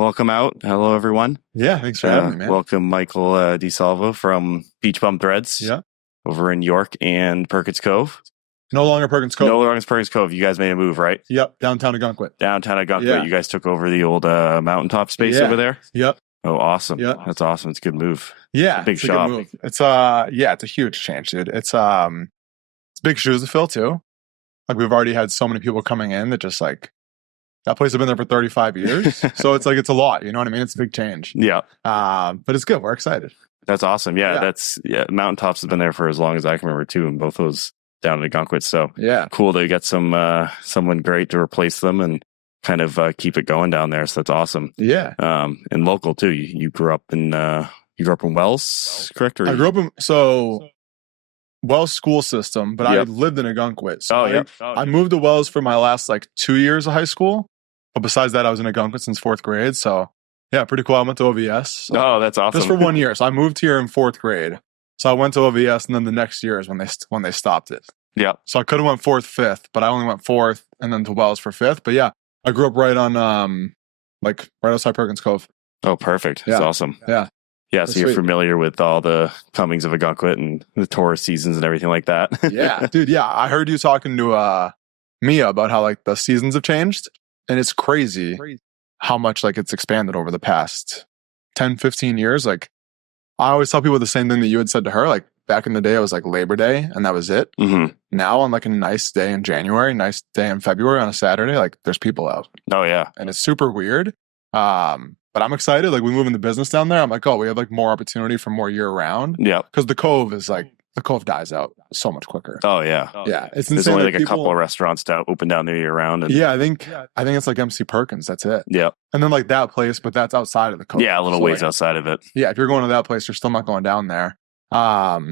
welcome out. Hello, everyone. Yeah, thanks for having me, man. Welcome, Michael Disalvo from Beach Bum Threads. Yeah. Over in York and Perkins Cove. No longer Perkins Cove. No longer Perkins Cove. You guys made a move, right? Yep, downtown Ogunquit. Downtown Ogunquit. Yeah. You guys took over the old mountaintop space over there? Yep. Oh, awesome. Yeah. That's awesome. It's a good move. Yeah. Big shop. It's it's a huge change, dude. It's big shoes to fill too. Like we've already had so many people coming in that just like that place has been there for 35 years. So it's like it's a lot, you know what I mean? It's a big change. Yeah. But it's good. We're excited. That's awesome. Yeah. Mountaintops has been there for as long as I can remember too, and both those down in Ogunquit. So yeah, cool to get someone great to replace them and kind of keep it going down there. So that's awesome. Yeah. And local too. You grew up in Wells, correct? I grew up in Wells school system, but I lived in Ogunquit. So I moved to Wells for my last like 2 years of high school. But besides that, I was in Ogunquit since 4th grade. So yeah, pretty cool. I went to OVS. So that's awesome. Just for 1 year. So I moved here in 4th grade. So I went to OVS, and then the next year is when they stopped it. Yeah. So I could have went 4th, 5th, but I only went 4th and then to Wells for 5th. But yeah, I grew up right on right outside Perkins Cove. Oh, perfect. That's awesome. Yeah. Yeah, so you're familiar with all the comings of Ogunquit and the tourist seasons and everything like that. Yeah, dude. Yeah, I heard you talking to Mia about how like the seasons have changed, and it's crazy how much like it's expanded over the past 10, 15 years. Like I always tell people the same thing that you had said to her. Like back in the day, it was like Labor Day and that was it. Mm-hmm. Now on like a nice day in January, nice day in February on a Saturday, like there's people out. Oh yeah. And it's super weird. But I'm excited. Like we move into business down there. I'm like, oh, we have like more opportunity for more year round. Yeah. Because the Cove is like, the Cove dies out so much quicker. Oh yeah. Yeah. It's insane. There's only like a couple of restaurants to open down there year round. And yeah, I think it's like MC Perkins. That's it. Yeah. And then like that place, but that's outside of the Cove. Yeah, a little ways outside of it. Yeah, if you're going to that place, you're still not going down there. But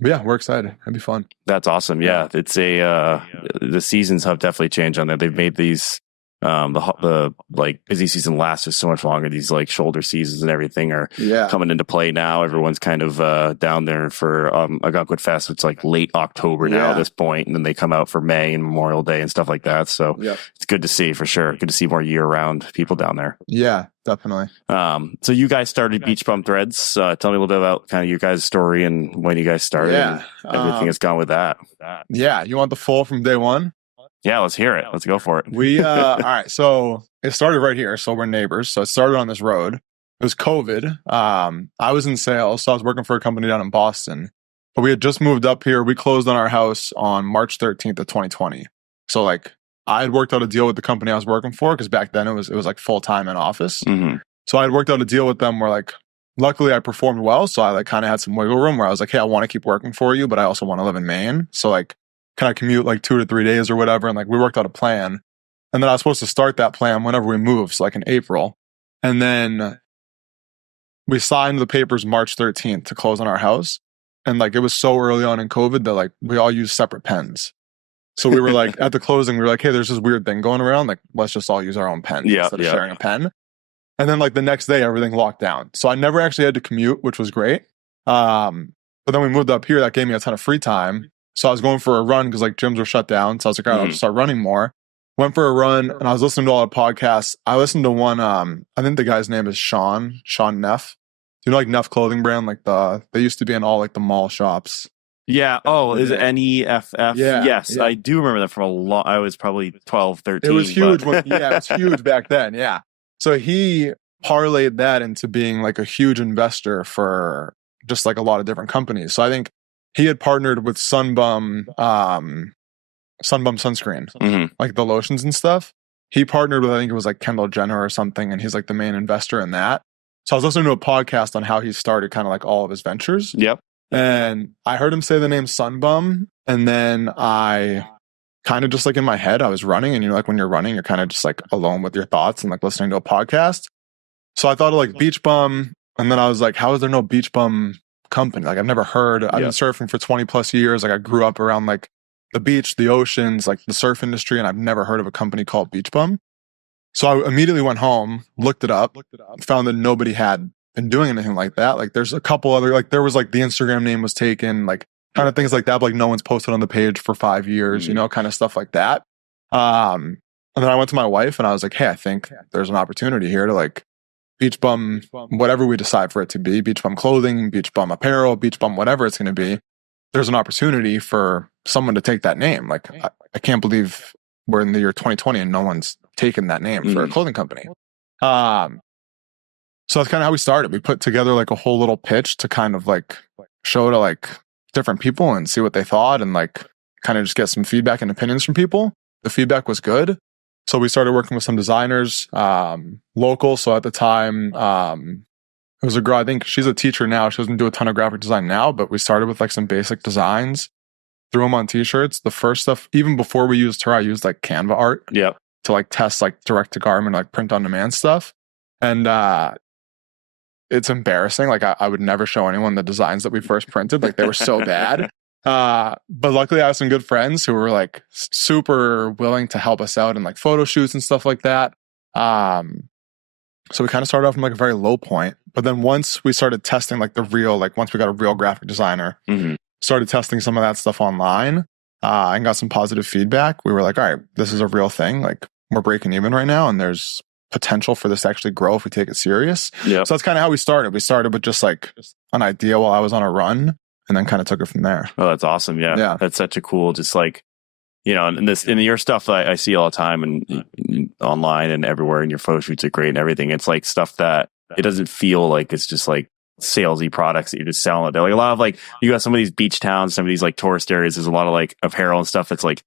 yeah, we're excited. It'd be fun. That's awesome. Yeah. It's the seasons have definitely changed on there. They've made these the like busy season lasts just so much longer. These like shoulder seasons and everything are coming into play now. Everyone's kind of down there for Ogunquit Fest. It's like late October now at this point, and then they come out for May and Memorial Day and stuff like that. So it's good to see for sure. Good to see more year-round people down there. Yeah, definitely. So you guys started Beach Bum Threads. Tell me a little bit about kind of your guys' story and when you guys started and everything that's gone with that. Yeah, you want the full from day one? Yeah, let's hear it. Let's go for it. All right. So it started right here. So we're neighbors. So it started on this road. It was COVID. I was in sales. So I was working for a company down in Boston. But we had just moved up here. We closed on our house on March 13th of 2020. So like I had worked out a deal with the company I was working for because back then it was like full-time in office. Mm-hmm. So I had worked out a deal with them where like luckily I performed well. So I like kind of had some wiggle room where I was like, hey, I want to keep working for you, but I also want to live in Maine. So like can I commute like 2 to 3 days or whatever? And like we worked out a plan. And then I was supposed to start that plan whenever we moved, so like in April. And then we signed the papers March 13th to close on our house. And like it was so early on in COVID that like we all used separate pens. So we were like at the closing, we were like, hey, there's this weird thing going around. Like let's just all use our own pen instead of sharing a pen. And then like the next day, everything locked down. So I never actually had to commute, which was great. But then we moved up here. That gave me a ton of free time. So I was going for a run because like gyms were shut down. So I was like, all right, I'll just start running more. Went for a run and I was listening to all the podcasts. I listened to one, I think the guy's name is Sean Neff. Do you know like Neff clothing brand? Like they used to be in all like the mall shops. Yeah. Oh, is it NEFF? Yeah. Yes. Yeah. I do remember that from a long, I was probably 12, 13. It was huge. It was huge back then. Yeah. So he parlayed that into being like a huge investor for just like a lot of different companies. So I think he had partnered with Sunbum sunscreen, like the lotions and stuff. He partnered with, I think it was like Kendall Jenner or something, and he's like the main investor in that. So I was listening to a podcast on how he started kind of like all of his ventures. Yep. And I heard him say the name Sunbum, and then I kind of just like in my head, I was running, and you know, like when you're running, you're kind of just like alone with your thoughts and like listening to a podcast. So I thought of like Beach Bum, and then I was like, how is there no Beach Bum company? Like I've never heard. I've been surfing for 20 plus years. Like I grew up around like the beach, the oceans, like the surf industry, and I've never heard of a company called Beach Bum. So I immediately went home, looked it up, found that nobody had been doing anything like that. Like there's a couple other, like there was like the Instagram name was taken, like kind of things like that, but like no one's posted on the page for 5 years, you know, kind of stuff like that. And then I went to my wife and I was like, hey, I think there's an opportunity here to like beach bum, whatever we decide for it to be, beach bum clothing, beach bum apparel, beach bum, whatever it's going to be. There's an opportunity for someone to take that name. Like, I can't believe we're in the year 2020 and no one's taken that name for a clothing company. So that's kind of how we started. We put together like a whole little pitch to kind of like show to like different people and see what they thought and like kind of just get some feedback and opinions from people. The feedback was good. So we started working with some designers, local. So at the time, it was a girl, I think she's a teacher now. She doesn't do a ton of graphic design now, but we started with like some basic designs, threw them on t-shirts. The first stuff, even before we used her, I used like Canva art to like test like direct to garment, like print on demand stuff. And it's embarrassing. Like I would never show anyone the designs that we first printed. Like they were so bad. But luckily I have some good friends who were like super willing to help us out in like photo shoots and stuff like that. So we kind of started off from like a very low point, but then once we started testing like the real, like once we got a real graphic designer, started testing some of that stuff online, and got some positive feedback. We were like, all right, this is a real thing. Like we're breaking even right now and there's potential for this to actually grow if we take it serious. So that's kind of how we started. We started with just like an idea while I was on a run and then kind of took it from there. Oh, that's awesome. Yeah. That's such a cool, just like, you know, and this, in your stuff I see all the time and online and everywhere, and your photo shoots are great and everything. It's like stuff that it doesn't feel like it's just like salesy products that you're just selling. They're like a lot of like, you got some of these beach towns, some of these like tourist areas, there's a lot of like apparel and stuff that's like,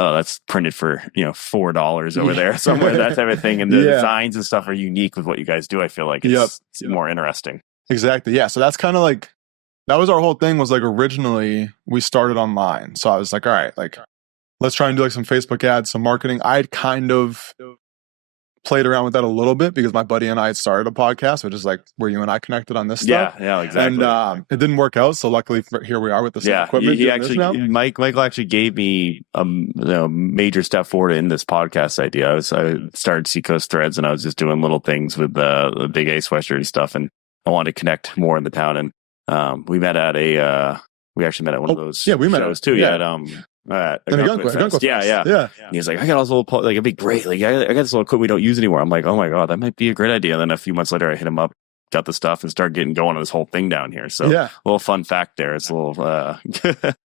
oh, that's printed for, you know, $4 over there somewhere, that type of thing. And the designs and stuff are unique with what you guys do. I feel like it's more interesting. Exactly. Yeah. So that's kind of like, that was our whole thing, was like originally we started online. So I was like, all right, like let's try and do like some Facebook ads, some marketing. I had kind of played around with that a little bit because my buddy and I had started a podcast, which is like where you and I connected on this stuff. Yeah, exactly. And it didn't work out. So luckily here we are with the same equipment. He actually, Michael actually gave me a major step forward in this podcast idea. I started Seacoast Threads and I was just doing little things with the Big A sweatshirt and stuff. And I wanted to connect more in the town. And we met at we actually met at one of those shows too. At Ogunquit. Yeah. And he's like, I got all this little, like, it'd be great. Like, I got this little equipment we don't use anymore. I'm like, oh my God, that might be a great idea. And then a few months later, I hit him up, got the stuff, and started getting going on this whole thing down here. So, a little fun fact there. It's a little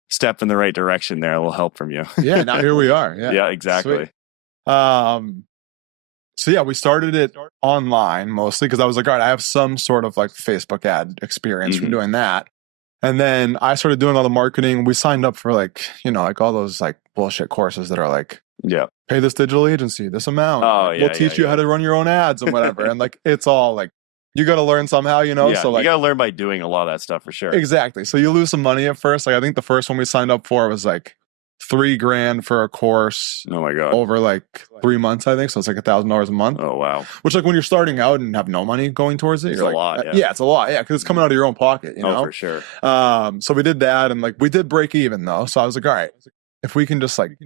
step in the right direction there. A little help from you. Now here we are. Yeah, exactly. So we started it online mostly because I was like, all right, I have some sort of like Facebook ad experience from doing that. And then I started doing all the marketing. We signed up for like, you know, like all those like bullshit courses that are like, pay this digital agency this amount. We'll teach you how to run your own ads and whatever. And like, it's all like, you got to learn somehow, you know? Yeah, so like, you got to learn by doing a lot of that stuff for sure. Exactly. So you lose some money at first. Like I think the first one we signed up for was like $3,000 for a course. Oh my God. Over like 3 months, I think. So it's like $1,000 a month. Oh wow. Which like when you're starting out and have no money going towards it, it's you're a like, lot. It's a lot. Yeah. Cause it's coming out of your own pocket, you know? Oh, for sure. So we did that and like we did break even though. So I was like, all right, if we can just like,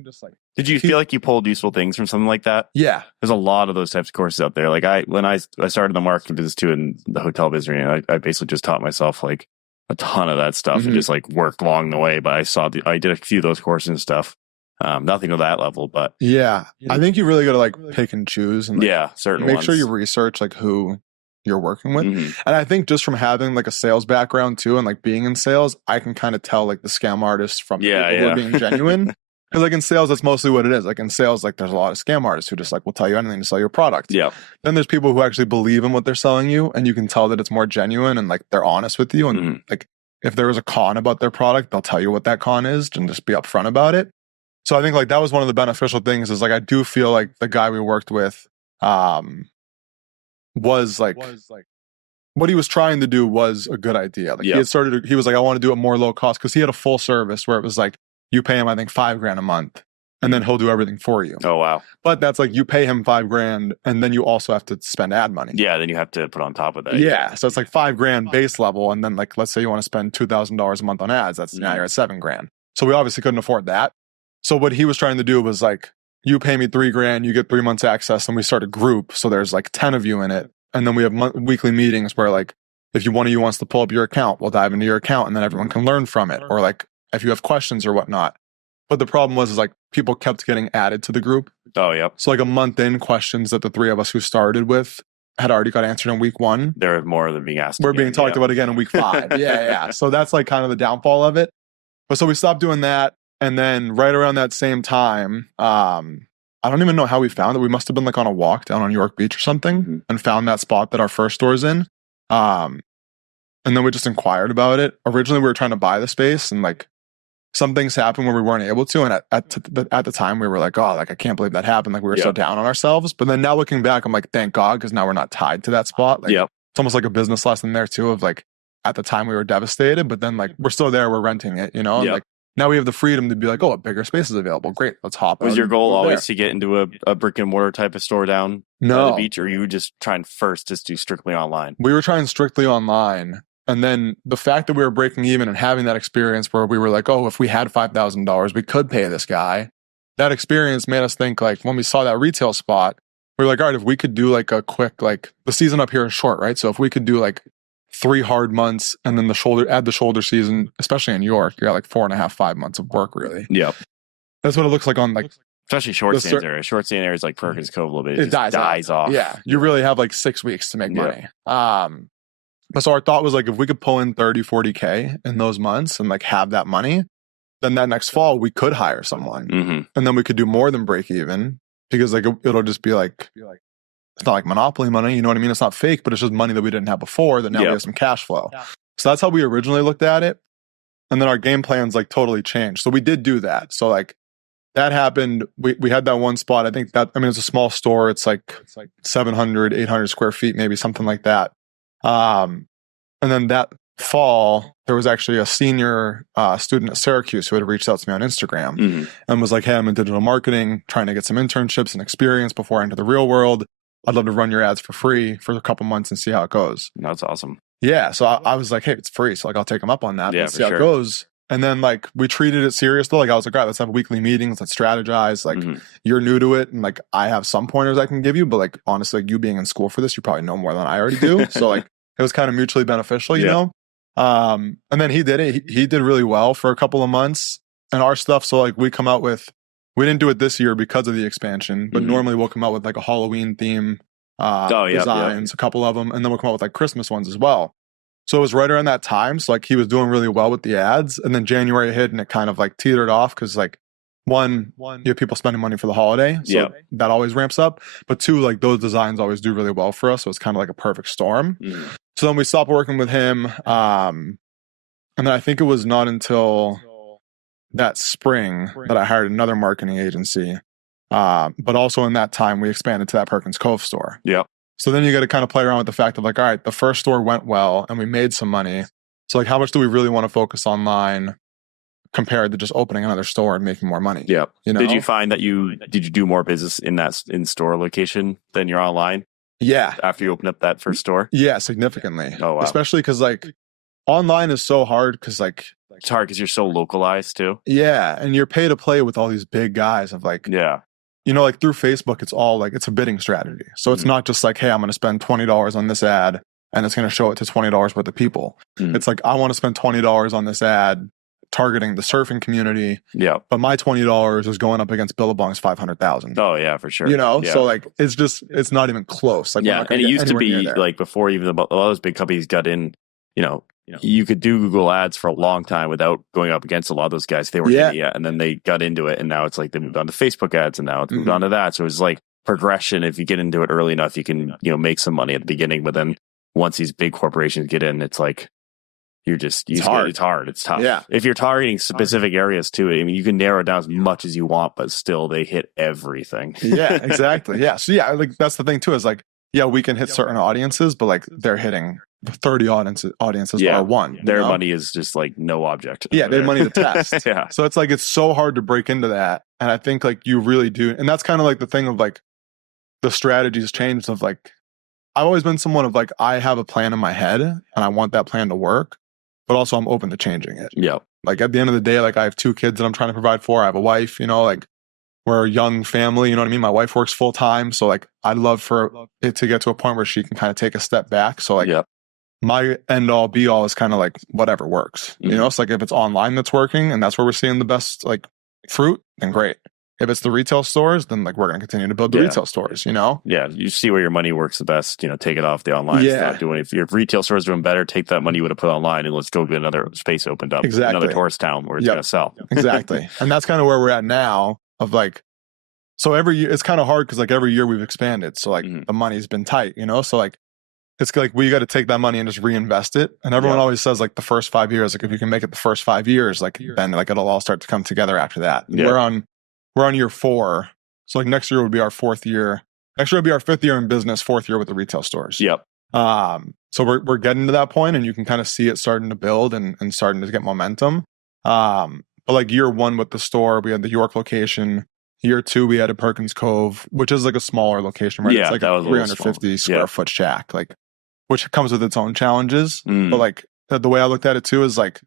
did you feel like you pulled useful things from something like that? Yeah. There's a lot of those types of courses out there. Like when I started the marketing business too in the hotel business, you know, I basically just taught myself like a ton of that stuff and just like worked along the way. But I did a few of those courses and stuff. Nothing to that level, but I think you really got to like pick and choose and like, certain make ones. sure you research like who you're working with. And I think just from having like a sales background too and like being in sales, I can kind of tell like the scam artists from people who are being genuine. Because like in sales, that's mostly what it is. Like in sales, like there's a lot of scam artists who just like will tell you anything to sell your product. Then there's people who actually believe in what they're selling you, and you can tell that it's more genuine and like they're honest with you. And like if there was a con about their product, they'll tell you what that con is and just be upfront about it. So I think like that was one of the beneficial things is like I do feel like the guy we worked with was like what he was trying to do was a good idea. Like he was like, I want to do it more low cost because he had a full service where it was like you pay him, I think $5,000 a month and then he'll do everything for you. Oh, wow. But that's like you pay him $5,000 and then you also have to spend ad money. Yeah. Then you have to put on top of that. Yeah. So it's like $5,000 base level. And then like, let's say you want to spend $2,000 a month on ads. That's now you're at $7,000. So we obviously couldn't afford that. So what he was trying to do was like, you pay me $3,000, you get 3 months access, and we start a group. So there's like 10 of you in it. And then we have weekly meetings where like, if one of you wants to pull up your account, we'll dive into your account and then everyone can learn from it. Or like, if you have questions or whatnot. But the problem was is like people kept getting added to the group Oh, yep. So like a month in, questions that the three of us who started with had already got answered in week 1. There are more than being asked. We're being talked about again in week 5. Yeah. So that's like kind of the downfall of it. But so we stopped doing that. And then right around that same time, I don't even know how we found it. We must have been like on a walk down on York Beach or something and found that spot that our first store's in. And then we just inquired about it. Originally, we were trying to buy the space, and like some things happened where we weren't able to. And at the time, we were like, oh, like I can't believe that happened. Like we were so down on ourselves. But then now looking back, I'm like, thank God, because now we're not tied to that spot. Like it's almost like a business lesson there too. Of like at the time we were devastated, but then like we're still there. We're renting it, and like now we have the freedom to be like, oh, a bigger space is available. Great, let's hop. Was your goal always to get into a brick and mortar type of store down by the beach, or you were just trying first just do strictly online? We were trying strictly online. And then the fact that we were breaking even and having that experience where we were like, oh, if we had $5,000, we could pay this guy. That experience made us think, like, when we saw that retail spot, we were like, all right, if we could do like a quick, like the season up here is short, right? So if we could do like 3 hard months and then add the shoulder season, especially in York, you got like 4.5, 5 months of work really. Yep. That's what it looks like on like, especially short stand area. Short stand area is like Perkins Cove a little bit. It dies off. Yeah. You really have like 6 weeks to make money. So our thought was like, if we could pull in 30, 40K in those months and like have that money, then that next fall we could hire someone and then we could do more than break even, because like it'll just be like, it's not like monopoly money, you know what I mean? It's not fake, but it's just money that we didn't have before that now we have some cash flow. So that's how we originally looked at it. And then our game plans like totally changed. So we did do that. So like that happened. We had that one spot. I think that, I mean, it's a small store. It's like 700, 800 square feet, maybe something like that. And then that fall, there was actually a senior student at Syracuse who had reached out to me on Instagram and was like, hey, I'm in digital marketing, trying to get some internships and experience before I enter the real world. I'd love to run your ads for free for a couple months and see how it goes. That's awesome. Yeah. So I was like, hey, it's free. So like, I'll take them up on that and see how it goes. And then like we treated it serious though. Like I was like, all right, let's have weekly meetings. Let's strategize. Like you're new to it. And like, I have some pointers I can give you, but like, honestly, like you being in school for this, you probably know more than I already do. So like, it was kind of mutually beneficial, you know? And then he did it. He did really well for a couple of months and our stuff. So like we come out with, we didn't do it this year because of the expansion, but normally we'll come out with like a Halloween theme designs, a couple of them. And then we'll come out with like Christmas ones as well. So it was right around that time. So like he was doing really well with the ads, and then January hit and it kind of like teetered off. Cause like one, you have people spending money for the holiday. So that always ramps up. But 2, like those designs always do really well for us. So it's kind of like a perfect storm. So then we stopped working with him. And then I think it was not until that spring that I hired another marketing agency. But also in that time, we expanded to that Perkins Cove store. So then you got to kind of play around with the fact of like, all right, the first store went well and we made some money. So like, how much do we really want to focus online compared to just opening another store and making more money? You know? Did you find that did you do more business in that in-store location than your online? After you opened up that first store? Yeah, significantly. Oh, wow. Especially because like online is so hard because like it's hard because you're so localized too. Yeah, and you're pay to play with all these big guys of like you know, like through Facebook, it's all like, it's a bidding strategy. So it's not just like, hey, I'm going to spend $20 on this ad and it's going to show it to $20 worth of people. It's like, I want to spend $20 on this ad targeting the surfing community. But my $20 is going up against Billabong's 500,000. Oh yeah, for sure. You know, so like, it's not even close. Like, and it used to be like before even all those big companies got in, you could do Google ads for a long time without going up against a lot of those guys. They were and then they got into it, and now it's like they moved on to Facebook ads, and now it's moved on to that. So it's like progression. If you get into it early enough, you can make some money at the beginning. But then once these big corporations get in, it's like it's hard. It's tough. If you're targeting specific areas too, I mean, you can narrow it down as much as you want, but still they hit everything. Exactly. So like that's the thing too. Is like we can hit certain audiences, but like they're hitting 30 audiences are one. Their money is just like no object. They have money to test. So it's like, it's so hard to break into that. And I think like you really do. And that's kind of like the thing of like the strategies changed of like, I've always been someone of like, I have a plan in my head and I want that plan to work, but also I'm open to changing it. Like at the end of the day, like I have 2 kids that I'm trying to provide for. I have a wife, like we're a young family, you know what I mean? My wife works full time. So like, I'd love for it to get to a point where she can kind of take a step back. So like, my end all be all is kind of like whatever works, you know? It's like if it's online that's working and that's where we're seeing the best like fruit, then great. If it's the retail stores, then like we're going to continue to build the retail stores, you know? Yeah. You see where your money works the best, you know, take it off the online. Stop doing it. If your retail store is doing better, take that money you would have put online and let's go get another space opened up. Exactly. Another tourist town where it's going to sell. Exactly. And that's kind of where we're at now of like, so every year, it's kind of hard because like every year we've expanded. So like the money's been tight, you know? So like, it's like we got to take that money and just reinvest it. And everyone always says like the first 5 years, like if you can make it the first 5 years, like then like it'll all start to come together after that. We're on year 4. So like next year would be our 4th year. Next year would be our 5th year in business, 4th year with the retail stores. Yep. So we're getting to that point and you can kind of see it starting to build and starting to get momentum. But like year 1 with the store, we had the York location. Year 2, we had a Perkins Cove, which is like a smaller location, right? It's like a 350 square foot shack, like, which comes with its own challenges. But like the way I looked at it too is like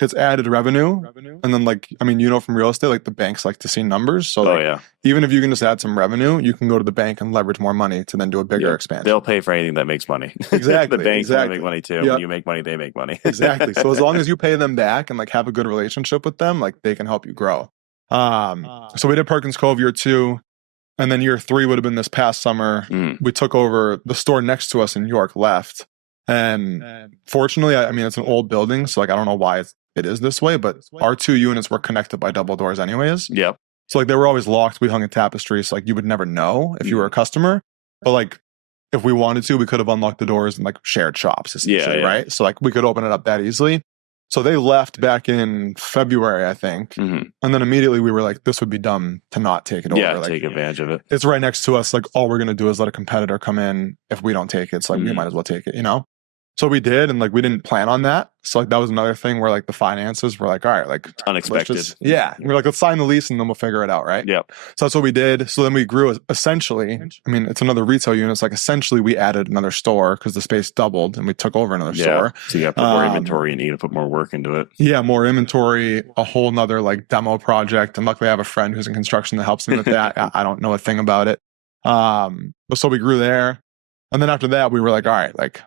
it's added revenue. And then like, I mean, you know, from real estate, like the banks like to see numbers. So like, even if you can just add some revenue, you can go to the bank and leverage more money to then do a bigger expansion. They'll pay for anything that makes money. Exactly. The banks want to make money too. When you make money, they make money. Exactly. So as long as you pay them back and like have a good relationship with them, like they can help you grow. So we did Perkins Cove year 2. And then year 3 would have been this past summer. We took over the store next to us in York, left. And fortunately, I mean, it's an old building. So like, I don't know why it is this way, but our 2 units were connected by double doors anyways. Yep. So like they were always locked. We hung a tapestry. So like you would never know if you were a customer. But like if we wanted to, we could have unlocked the doors and like shared shops essentially, right? So like we could open it up that easily. So they left back in February, I think. And then immediately we were like, this would be dumb to not take it over. Yeah, like, take advantage of it. It's right next to us. Like all we're going to do is let a competitor come in. If we don't take it, so like we might as well take it, you know? So we did, and like we didn't plan on that. So like that was another thing where like the finances were like, all right, like unexpected. We're like, let's sign the lease and then we'll figure it out, right? Yep. So that's what we did. So then we grew essentially. I mean, it's another retail unit. It's like essentially we added another store because the space doubled and we took over another store. So you got to put more inventory and you got to put more work into it. Yeah, more inventory, a whole nother like demo project. And luckily I have a friend who's in construction that helps me with that. I don't know a thing about it. But so we grew there. And then after that, we were like, all right, like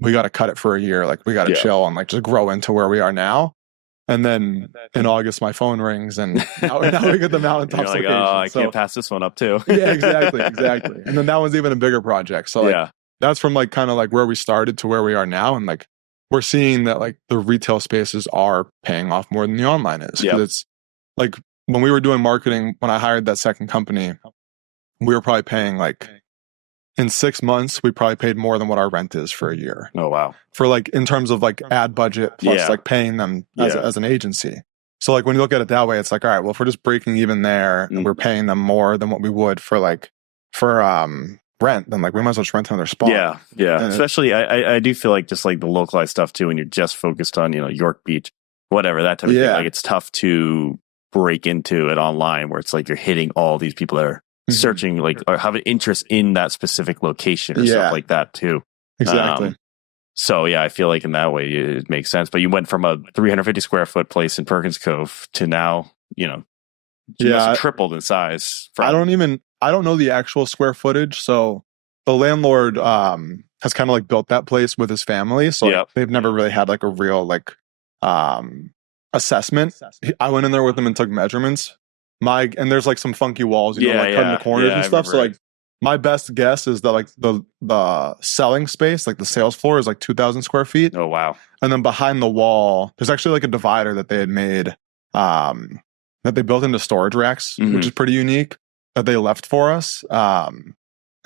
we got to cut it for a year. Like we got to chill and like just grow into where we are now. And then in August, my phone rings and now we get the mountaintops like, location. Oh, I can't pass this one up too. Yeah, exactly. And then that one's even a bigger project. So like, that's from like kind of like where we started to where we are now. And like, we're seeing that like the retail spaces are paying off more than the online is. Because it's like when we were doing marketing, when I hired that second company, we were probably paying like, in 6 months, we probably paid more than what our rent is for a year. Oh, wow. For like, in terms of like ad budget plus like paying them as an agency. So like when you look at it that way, it's like, all right, well, if we're just breaking even there and we're paying them more than what we would for rent, then like we might as well just rent another spot. Yeah. Especially, I do feel like just like the localized stuff too, when you're just focused on, you know, York Beach, whatever, that type of thing. Like it's tough to break into it online where it's like you're hitting all these people that are searching like or have an interest in that specific location or stuff like that too. Exactly. So yeah, I feel like in that way it makes sense. But you went from a 350 square foot place in Perkins Cove to now, you know, tripled in size. I don't know the actual square footage. So the landlord has kind of like built that place with his family. So like, they've never really had like a real like assessment. I went in there with them and took measurements. And there's like some funky walls, you know, like cutting the corners and stuff. So like my best guess is that like the selling space, like the sales floor is like 2,000 square feet. Oh, wow. And then behind the wall, there's actually like a divider that they had made that they built into storage racks, which is pretty unique that they left for us. And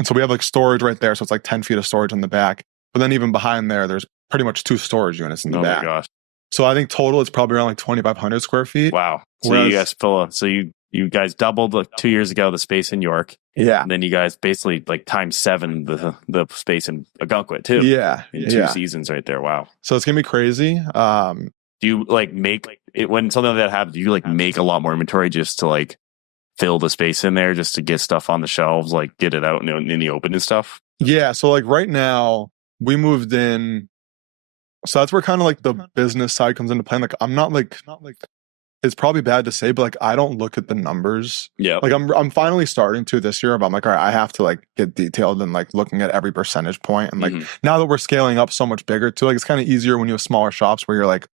so we have like storage right there. So it's like 10 feet of storage in the back. But then even behind there's pretty much 2 storage units in the back. Oh my gosh. So I think total it's probably around like 2,500 square feet. Wow. So you guys you guys doubled like 2 years ago the space in York. Yeah. And then you guys basically like times 7 the space in Ogunquit too. Yeah. In 2 seasons right there. Wow. So it's gonna be crazy. Do you like make it when something like that happens, do you like make a lot more inventory just to like fill the space in there just to get stuff on the shelves, like get it out in the open and stuff? Yeah. So like right now we moved in. So that's where kind of like the business side comes into play. Like I'm not like it's probably bad to say, but like I don't look at the numbers. Yeah. Like I'm finally starting to this year, but I'm like, all right, I have to like get detailed and like looking at every percentage point. And like now that we're scaling up so much bigger too, like it's kind of easier when you have smaller shops where you're like,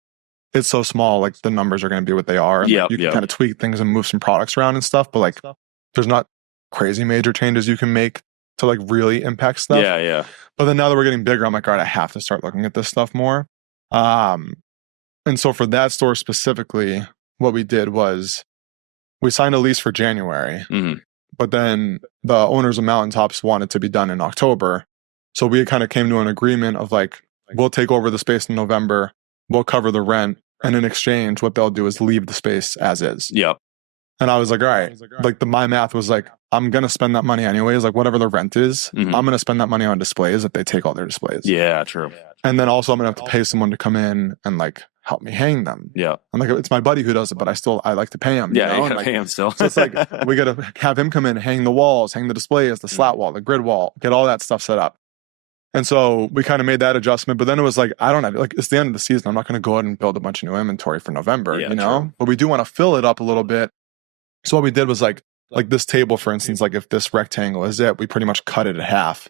it's so small, like the numbers are going to be what they are. And like, you can kind of tweak things and move some products around and stuff, but like there's not crazy major changes you can make to like really impact stuff. Yeah. But then now that we're getting bigger, I'm like, all right, I have to start looking at this stuff more. And so for that store specifically, what we did was we signed a lease for January, but then the owners of Mountaintops wanted to be done in October. So we kind of came to an agreement of like, we'll take over the space in November, we'll cover the rent, and in exchange, what they'll do is leave the space as is. Yep. And I was like, all right, like my math was like, I'm going to spend that money anyways. Like whatever the rent is, I'm going to spend that money on displays if they take all their displays. Yeah, true. And then also I'm going to have to pay someone to come in and like help me hang them. Yeah. And like, it's my buddy who does it, but I like to pay him. Yeah, you gotta like, pay him still. So it's like, we got to have him come in, hang the walls, hang the displays, the slat wall, the grid wall, get all that stuff set up. And so we kind of made that adjustment, but then it was like, I don't have, like, it's the end of the season. I'm not going to go out and build a bunch of new inventory for November, you know, true. But we do want to fill it up a little bit. So what we did was like this table, for instance, like if this rectangle is it, we pretty much cut it in half,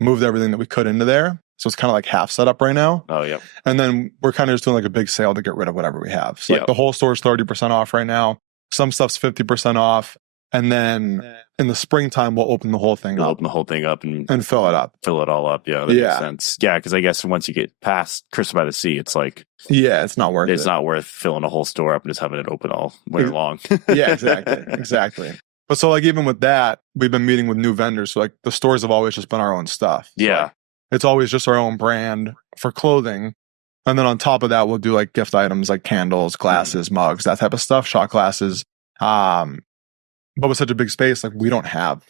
moved everything that we could into there. So it's kind of like half set up right now. Oh, yeah. And then we're kind of just doing like a big sale to get rid of whatever we have. So like the whole store is 30% off right now. Some stuff's 50% off. And then in the springtime, we'll open the whole thing up. Open the whole thing up and fill it up. Fill it all up. Yeah, that makes sense. Yeah, because I guess once you get past Crystal by the Sea, it's like... Yeah, it's not worth it. It's not worth filling a whole store up and just having it open all winter long. Yeah, exactly. But so like even with that, we've been meeting with new vendors. So like the stores have always just been our own stuff. So yeah. Like, it's always just our own brand for clothing. And then on top of that, we'll do like gift items like candles, glasses, mugs, that type of stuff, shot glasses. But with such a big space, like we don't have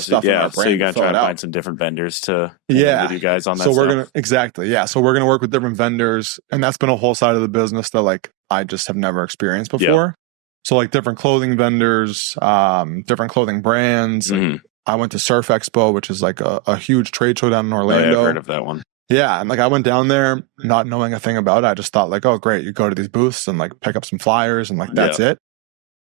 stuff in our brand. So you got to try to find some different vendors to with you guys on that. So we're gonna So we're gonna work with different vendors, and that's been a whole side of the business that like I just have never experienced before. Yep. So like different clothing vendors, different clothing brands. Like, I went to Surf Expo, which is like a huge trade show down in Orlando. Oh, yeah, I've heard of that one. Yeah, and like I went down there not knowing a thing about it. I just thought like, oh great, you go to these booths and like pick up some flyers and like that's it.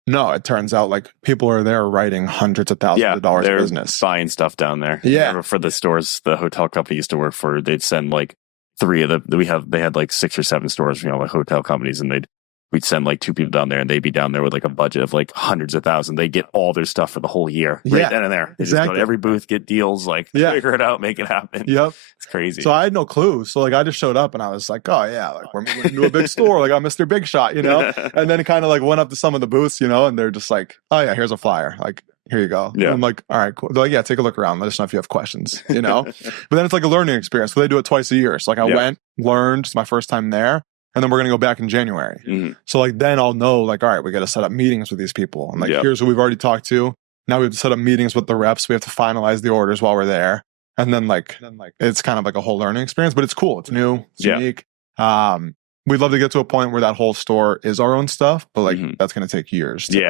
No, it turns out like people are there writing hundreds of thousands of dollars of business. Buying stuff down there. Yeah. For the stores the hotel company used to work for, they'd send like they had like 6 or 7 stores, you know, like hotel companies, and we'd send like 2 people down there, and they'd be down there with like a budget of like hundreds of thousands. They get all their stuff for the whole year right then and there. They just go to every booth, get deals, like figure it out, make it happen. Yep. It's crazy. So I had no clue. So like I just showed up and I was like, oh yeah, like we're moving into a big store. Like I'm Mr. Big Shot, you know? And then kind of like went up to some of the booths, you know, and they're just like, oh yeah, here's a flyer. Like, here you go. Yeah. And I'm like, all right, cool. They're like, yeah, take a look around. Let us know if you have questions, you know? But then it's like a learning experience. So they do it twice a year. So like I went, learned, it's my first time there. And then we're going to go back in January. So like, then I'll know like, all right, we got to set up meetings with these people. And like, here's who we've already talked to. Now we have to set up meetings with the reps. We have to finalize the orders while we're there. And then like, it's kind of like a whole learning experience, but it's cool. It's new. It's unique. We'd love to get to a point where that whole store is our own stuff, but like, that's going to take years. To do.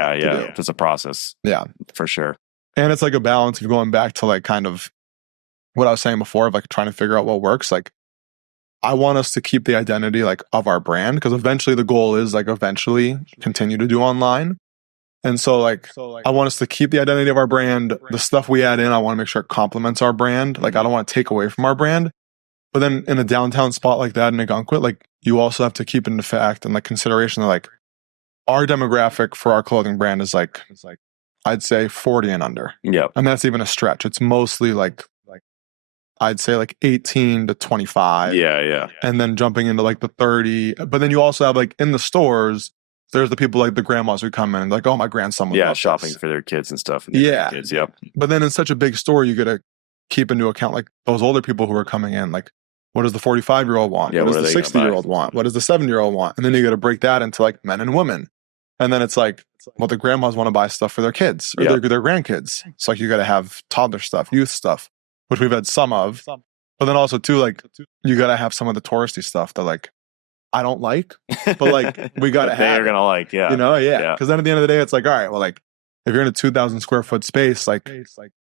It's a process. Yeah, for sure. And it's like a balance of going back to like kind of what I was saying before of like trying to figure out what works. Like, I want us to keep the identity like of our brand, because eventually the goal is like eventually continue to do online. And so like I want us to keep the identity of our brand. The stuff we add in, I want to make sure it complements our brand. Like I don't want to take away from our brand. But then in a downtown spot like that in Ogunquit, like you also have to keep into fact and like consideration that like our demographic for our clothing brand is like I'd say 40 and under. Yeah. And that's even a stretch. It's mostly like I'd say like 18 to 25. Yeah. And then jumping into like the 30. But then you also have like in the stores, there's the people like the grandmas who come in and like, oh, my grandson would love shopping this. For their kids and stuff. And kids, yep. But then in such a big store, you got to keep into account like those older people who are coming in. Like, what does the 45-year-old want? Yeah, what does the 60-year-old want? What does the 7-year-old want? And then you got to break that into like men and women. And then it's like, well, the grandmas want to buy stuff for their kids or their grandkids. It's like you got to have toddler stuff, youth stuff, which we've had some of. But then also too, like you gotta have some of the touristy stuff that like I don't like, but like we gotta have. They're gonna like, you know, Because then at the end of the day, it's like, all right, well, like if you're in a 2,000 square foot space, like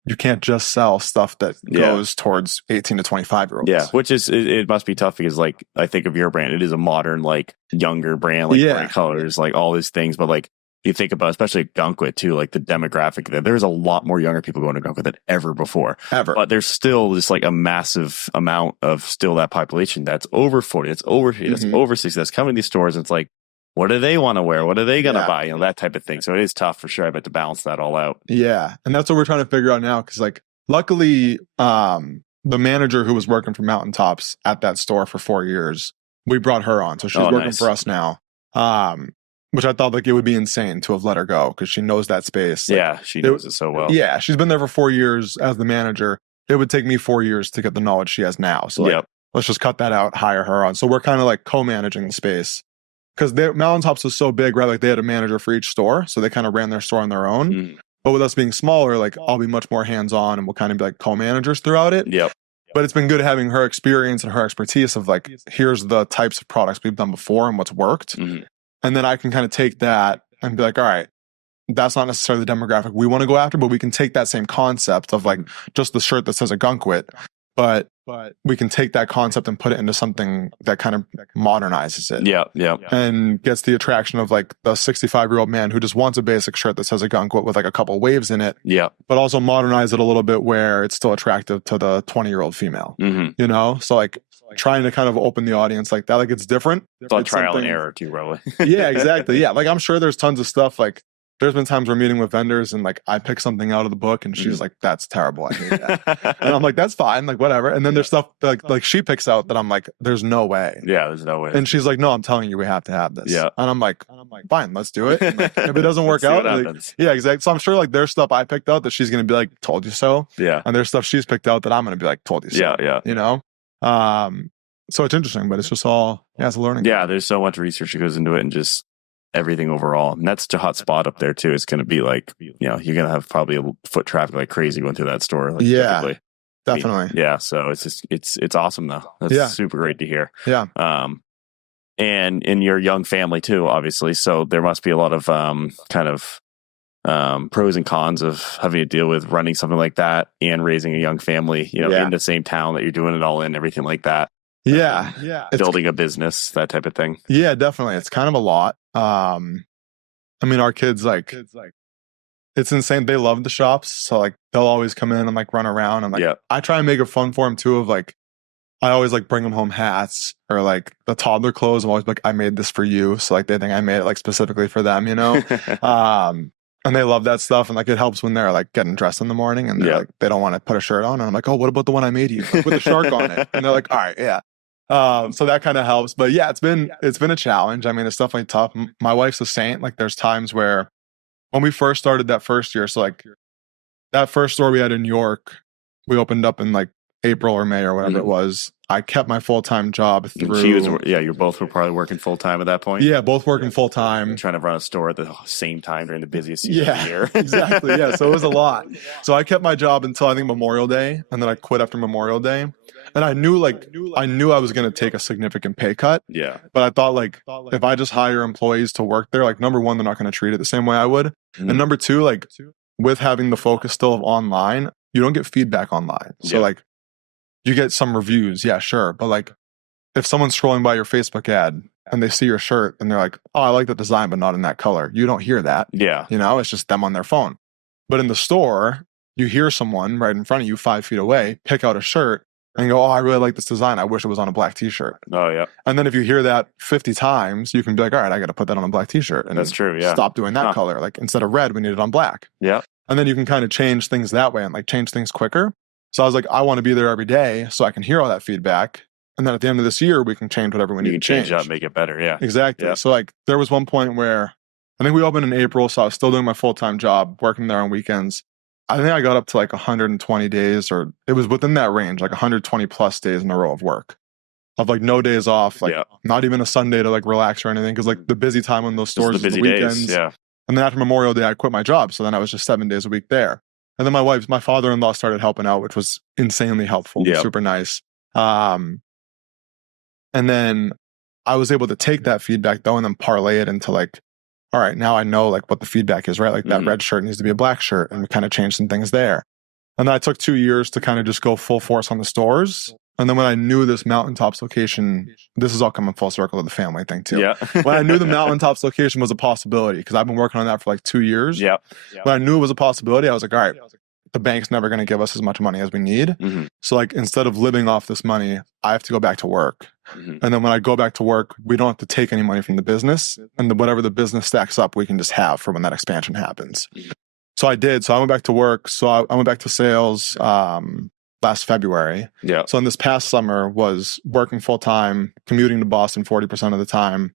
you can't just sell stuff that goes towards 18 to 25-year-olds. Yeah, which is it must be tough because like I think of your brand, it is a modern, like younger brand, like bright colors, like all these things, but like you think about, especially at Ogunquit too, like the demographic there, there's a lot more younger people going to Ogunquit than ever before. But there's still just like a massive amount of still that population that's over 40, that's over 50, that's over 60, that's coming to these stores. And it's like, what do they want to wear? What are they going to buy? You know, that type of thing. So it is tough for sure, I bet, to balance that all out. Yeah. And that's what we're trying to figure out now. Cause like, luckily, the manager who was working for Mountaintops at that store for 4 years, we brought her on. So she's working for us now. Which I thought like it would be insane to have let her go because she knows that space. Like, she knows it so well. Yeah. She's been there for 4 years as the manager. It would take me 4 years to get the knowledge she has now. So like, let's just cut that out, hire her on. So we're kind of like co-managing the space. Because Mountaintops was so big, right? Like they had a manager for each store, so they kind of ran their store on their own. But with us being smaller, like I'll be much more hands-on, and we'll kind of be like co-managers throughout it. But it's been good having her experience and her expertise of like, here's the types of products we've done before and what's worked, and then I can kind of take that and be like, all right, that's not necessarily the demographic we want to go after, but we can take that same concept of like just the shirt that says Ogunquit, but we can take that concept and put it into something that kind of modernizes it. And gets the attraction of like the 65-year-old man who just wants a basic shirt that says Ogunquit with like a couple waves in it. But also modernize it a little bit where it's still attractive to the 20-year-old female. You know? So like trying to kind of open the audience like that. Like it's different. It's all trial and error too, probably. Yeah, exactly. Yeah. Like I'm sure there's tons of stuff like there's been times we're meeting with vendors and like I pick something out of the book and she's like, that's terrible. I hate that. And I'm like, that's fine. Like whatever. And then there's stuff like she picks out that I'm like, there's no way. There's no way. And she's like, no, I'm telling you, we have to have this. And I'm like, fine, let's do it. And like, if it doesn't work out, like, exactly. So I'm sure like there's stuff I picked out that she's going to be like, told you so. And there's stuff she's picked out that I'm going to be like, told you so. You know? So it's interesting, but it's just all, it's a learning. There's so much research that goes into it and just everything overall. And that's a hot spot up there too. It's going to be like, you know, you're going to have probably a foot traffic like crazy going through that store. Like, definitely. So it's just, it's awesome though. That's super great to hear. And in your young family too, obviously. So there must be a lot of kind of pros and cons of having to deal with running something like that and raising a young family, you know, in the same town that you're doing it all in, everything like that. Building a business, that type of thing. Definitely. It's kind of a lot. I mean, our kids, like, it's insane. They love the shops. So, like, they'll always come in and, like, run around. And, like, I try and make it fun for them, too, of, like, I always, like, bring them home hats or, like, the toddler clothes. I'm always like, I made this for you. So, like, they think I made it, like, specifically for them, you know? And they love that stuff. And, like, it helps when they're, like, getting dressed in the morning and they're, like, they don't want to put a shirt on. And I'm like, oh, what about the one I made you? Like, with the shark on it. And they're like, all right, so that kind of helps. But it's been a challenge. I mean, it's definitely tough. My wife's a saint. Like there's times where when we first started that first year, so like that first store we had in York, we opened up in like April or May or whatever it was. I kept my full-time job through. You both were probably working full-time at that point. Both working full-time. Trying to run a store at the same time during the busiest season of the year. Exactly. So it was a lot. So I kept my job until I think Memorial Day, and then I quit after Memorial Day. And I knew I was going to take a significant pay cut. But I thought like, if I just hire employees to work there, like number one, they're not going to treat it the same way I would. And number two, like with having the focus still of online, you don't get feedback online. So like you get some reviews. Yeah, sure. But like if someone's scrolling by your Facebook ad and they see your shirt and they're like, oh, I like the design, but not in that color. You don't hear that. You know, it's just them on their phone. But in the store, you hear someone right in front of you 5 feet away, pick out a shirt and go, oh, I really like this design. I wish it was on a black t-shirt. And then if you hear that 50 times, you can be like, all right, I got to put that on a black t-shirt. And that's true. Stop doing that color. Like instead of red, we need it on black. And then you can kind of change things that way and like change things quicker. So I was like, I want to be there every day so I can hear all that feedback. And then at the end of this year, we can change whatever we need to change. Up, make it better. Exactly. So like there was one point where I think we opened in April. So I was still doing my full-time job, working there on weekends. I think I got up to like 120 days, or it was within that range, like 120 plus days in a row of work, of like no days off, like not even a Sunday to like relax or anything. Cause like the busy time on those stores is the weekends. And then after Memorial Day, I quit my job. So then I was just 7 days a week there. And then my father-in-law started helping out, which was insanely helpful, super nice. And then I was able to take that feedback though, and then parlay it into like, all right, now I know like what the feedback is, right? Like that red shirt needs to be a black shirt, and we kind of changed some things there. And then I took 2 years to kind of just go full force on the stores. And then when I knew this mountaintops location, this is all coming full circle to the family thing too. Yeah. When I knew the mountaintops location was a possibility, because I've been working on that for like 2 years. Yeah. When I knew it was a possibility, I was like, all right, the bank's never going to give us as much money as we need. Mm-hmm. So like, instead of living off this money, I have to go back to work. Mm-hmm. And then when I go back to work, we don't have to take any money from the business. And whatever the business stacks up, we can just have for when that expansion happens. Mm-hmm. So I did. So I went back to work. So I went back to sales last February. Yeah. So in this past summer was working full time, commuting to Boston 40% of the time,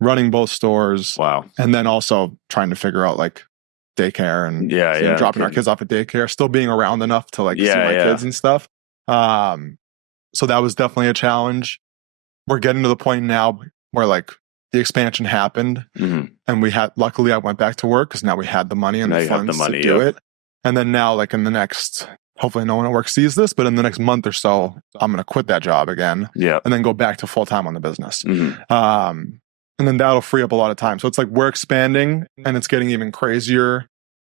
running both stores. Wow. And then also trying to figure out like daycare and dropping our kids off at daycare, still being around enough to like see my kids and stuff. So that was definitely a challenge. We're getting to the point now where like the expansion happened, and luckily I went back to work because now we had the money and the funds to do it. And then now, like in the next, hopefully no one at work sees this, but in the next month or so, I'm going to quit that job again, and then go back to full time on the business. And then that'll free up a lot of time. So it's like we're expanding, and it's getting even crazier.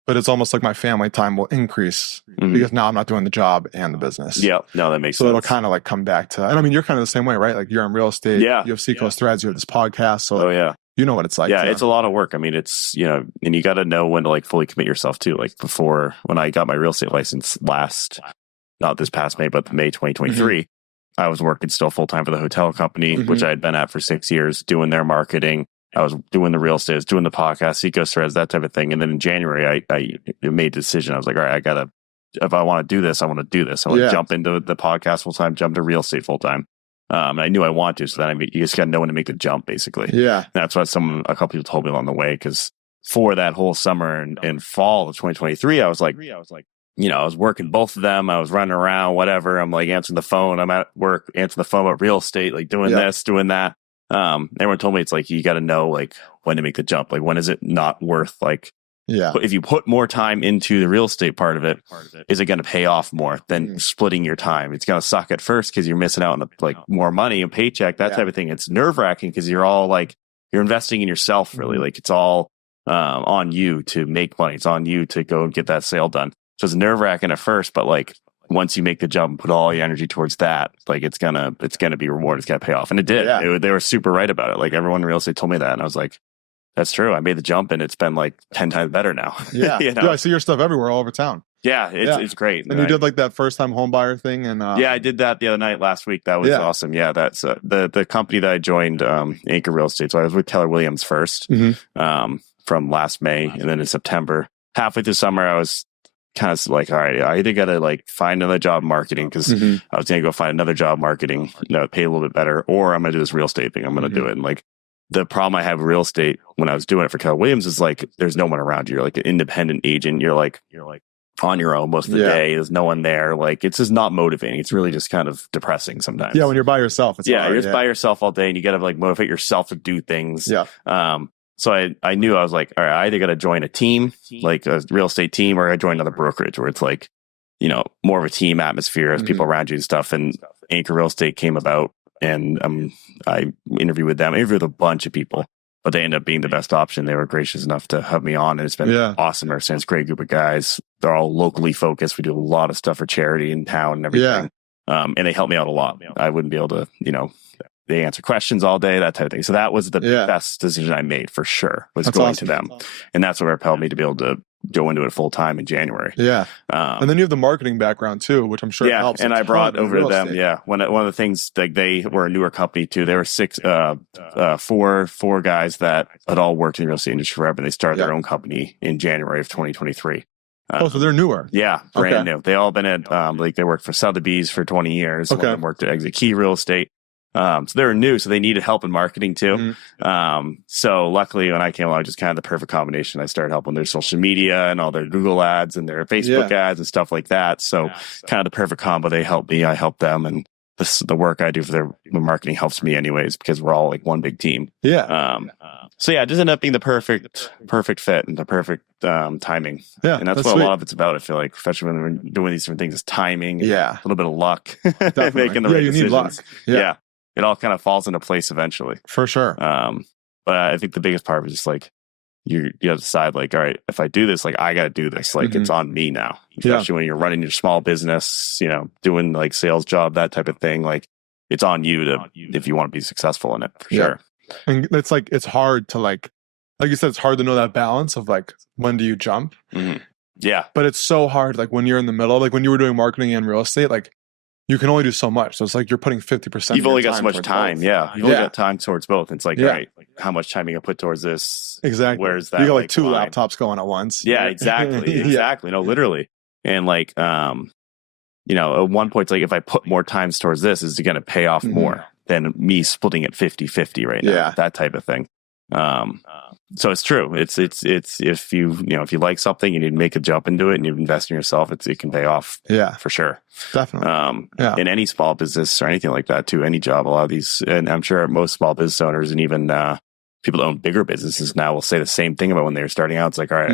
But it's almost like my family time will increase because now I'm not doing the job and the business. Yeah, no, that makes sense. So it'll kind of like come back to, and I mean, you're kind of the same way, right? Like you're in real estate, you have Seacoast Threads, you have this podcast. So you know what it's like. Yeah, it's a lot of work. I mean, it's, and you got to know when to like fully commit yourself to. Like before, when I got my real estate license not this past May, but May 2023, I was working still full time for the hotel company, which I had been at for 6 years, doing their marketing. I was doing the real estate, I was doing the podcast, Seacoast Threads, that type of thing. And then in January, I made a decision. I was like, all right, if I want to do this, I want to do this. I want to jump into the podcast full time, jump to real estate full time. And I knew I want to. So then you just got to know when to make the jump, basically. Yeah. And that's what a couple people told me along the way. Because for that whole summer and fall of 2023, I was like, I was working both of them. I was running around, whatever. I'm like answering the phone. I'm at work, answering the phone about real estate, like doing this, doing that. Everyone told me it's like you got to know like when to make the jump. Like when is it not worth like if you put more time into the real estate part of it, is it going to pay off more than splitting your time? It's going to suck at first because you're missing out on like more money and paycheck, that type of thing. It's nerve wracking because you're all like you're investing in yourself really. Like it's all on you to make money. It's on you to go and get that sale done. So it's nerve wracking at first, but like once you make the jump and put all your energy towards that, like it's gonna be rewarded. It's gonna pay off, and it did. They were super right about it. Like everyone in real estate told me that, and I was like, "That's true." I made the jump, and it's been like 10 times better now. Yeah, I see your stuff everywhere, all over town. Yeah, it's great. And you did like that first time home buyer thing, and I did that the other night last week. That was awesome. Yeah, that's the company that I joined, Anchor Real Estate. So I was with Keller Williams first, from last May, and then in September, halfway through summer, I was kind of like, all right, I either got to like find another job marketing because I was going to go find another job marketing, pay a little bit better, or I'm going to do this real estate thing. I'm going to do it. And like the problem I have with real estate when I was doing it for Keller Williams is like, there's no one around you. You're like an independent agent. You're like on your own most of the day. There's no one there. Like it's just not motivating. It's really just kind of depressing sometimes. Yeah. When you're by yourself. It's hard, you're just by yourself all day and you got to like motivate yourself to do things. Yeah. So I knew I was like, all right, I either got to join a team, like a real estate team, or I join another brokerage where it's like, more of a team atmosphere as people around you and stuff. And Anchor Real Estate came about and I interviewed with them. I interviewed with a bunch of people, but they ended up being the best option. They were gracious enough to have me on, and it's been awesome ever since. Great group of guys. They're all locally focused. We do a lot of stuff for charity in town and everything. And they helped me out a lot. I wouldn't be able to, they answer questions all day, that type of thing. So that was the best decision I made for sure, was going to them. And that's what propelled me to be able to go into it full time in January. Yeah. And then you have the marketing background too, which I'm sure helps. And I brought over to them. Yeah. One of the things, like they were a newer company too. There were four guys that had all worked in the real estate industry forever. They started their own company in January of 2023. So they're newer. Yeah. Brand new. They all been at, they worked for Sotheby's for 20 years. One of them worked at Exit Key Real Estate. So they were new, so they needed help in marketing too. So luckily when I came along, just kind of the perfect combination. I started helping their social media and all their Google ads and their Facebook ads and stuff like that. So kind of the perfect combo. They helped me, I helped them, and the work I do for their marketing helps me anyways, because we're all like one big team. Yeah. So it just ended up being the perfect fit and the perfect timing. Yeah. And that's what sweet. A lot of it's about. I feel like, especially when we're doing these different things, is timing. Yeah. A little bit of luck. Making the right decisions. Need luck. Yeah. It all kind of falls into place eventually. For sure. But I think the biggest part was just like you have to decide like, all right, if I do this, like I got to do this, like it's on me now, especially when you're running your small business, doing like sales job, that type of thing. Like it's on you if you want to be successful in it for sure. And it's like, it's hard to like you said, it's hard to know that balance of like, when do you jump? Yeah. But it's so hard. Like when you're in the middle, like when you were doing marketing and real estate, like you can only do so much. So it's like you're putting 50%. You've only got so much time. Both. Yeah. You've only got time towards both. It's like, all right, how much time are you going to put towards this? Exactly. Where's that? You got like two laptops going at once. Yeah, exactly. Exactly. No, literally. And like, at one point, it's like, if I put more times towards this, is it going to pay off more than me splitting it 50-50 right now? Yeah. That type of thing. So it's true. It's if you like something, you need to make a jump into it and you invest in yourself, it can pay off. Yeah, for sure. Definitely. In any small business or anything like that too, any job, a lot of these, and I'm sure most small business owners and even, people that own bigger businesses now will say the same thing about when they were starting out. It's like, all right,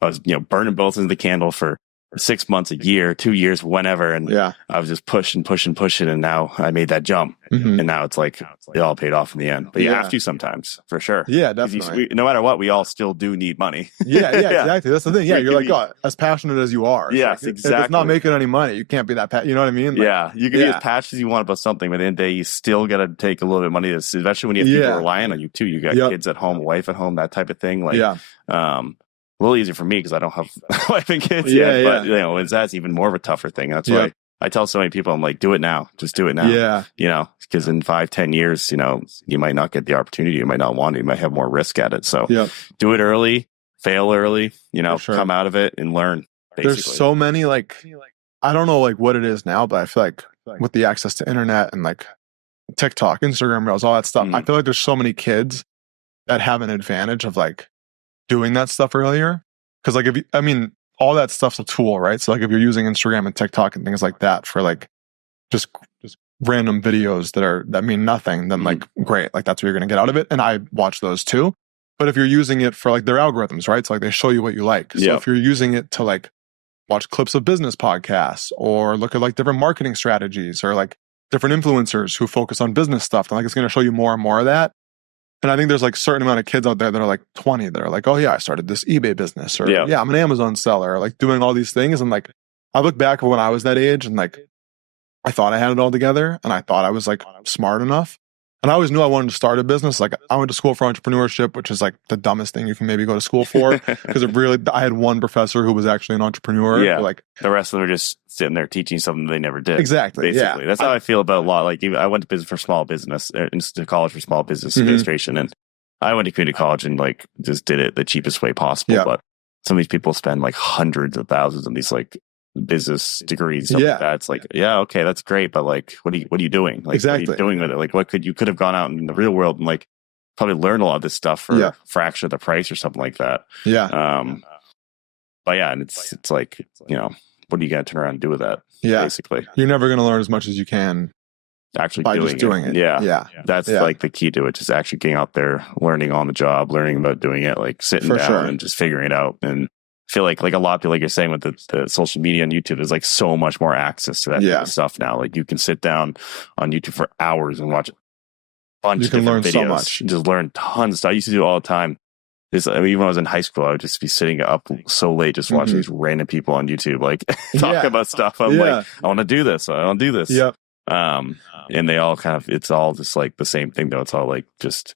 I was burning both ends of the candle for 6 months, a year, 2 years, whenever. And I was just pushing. And now I made that jump. And now it's like, it all paid off in the end. But you have to sometimes, for sure. Yeah, definitely. No matter what, we all still do need money. Yeah, exactly. That's the thing. Yeah, you're like, oh, as passionate as you are. Yes, like, exactly. If it's not making any money, you can't be that you know what I mean? Like, you can be as passionate as you want about something, but at the end of the day, you still got to take a little bit of money, especially when you have people relying on you too. You got kids at home, a wife at home, that type of thing. Like, a little easier for me because I don't have wife and kids yet, but that's even more of a tougher thing. That's why I tell so many people, I'm like, do it now. Just do it now. Yeah. Because in 5-10 years, you might not get the opportunity. You might not want it. You might have more risk at it. So do it early, fail early, come out of it and learn. Basically. There's so many, like, I don't know like what it is now, but I feel like with the access to internet and like TikTok, Instagram Reels, all that stuff, I feel like there's so many kids that have an advantage of like doing that stuff earlier. Because like all that stuff's a tool, right? So like if you're using Instagram and TikTok and things like that for like just random videos that mean nothing, then like great, like that's what you're gonna get out of it. And I watch those too. But if you're using it for like their algorithms, right? So like they show you what you like. So if you're using it to like watch clips of business podcasts or look at like different marketing strategies or like different influencers who focus on business stuff, then like it's gonna show you more and more of that. And I think there's like a certain amount of kids out there that are like 20 that are like, oh yeah, I started this eBay business, or I'm an Amazon seller, or like doing all these things. And like, I look back when I was that age and like, I thought I had it all together and I thought I was like smart enough. And I always knew I wanted to start a business. Like I went to school for entrepreneurship, which is like the dumbest thing you can maybe go to school for because I had one professor who was actually an entrepreneur. Yeah. Like the rest of them are just sitting there teaching something they never did. Exactly. Basically. That's how I feel about a lot. Like I went to business for small business, to college for small business administration. And I went to community college and like just did it the cheapest way possible. But some of these people spend like hundreds of thousands on these like business degrees. Like that. It's like, okay, that's great. But like, what are you doing? Like, what are you doing with it? Like, you could have gone out in the real world and like probably learned a lot of this stuff for a fraction of the price or something like that. But and it's like, what are you going to turn around and do with that? Basically. You're never going to learn as much as you can actually by just doing it. That's like the key to it, just actually getting out there, learning on the job, learning about doing it, like sitting down and just figuring it out. And I feel like a lot of people, like you're saying with the social media and YouTube, there's like so much more access to that kind of stuff now. Like you can sit down on YouTube for hours and watch a bunch of different videos. So much. Just learn tons of stuff. I used to do it all the time. Even when I was in high school, I would just be sitting up so late just watching these random people on YouTube like talk about stuff. I'm like, I want to do this. I want to do this. And they all kind of, it's all just like the same thing though. It's all like just,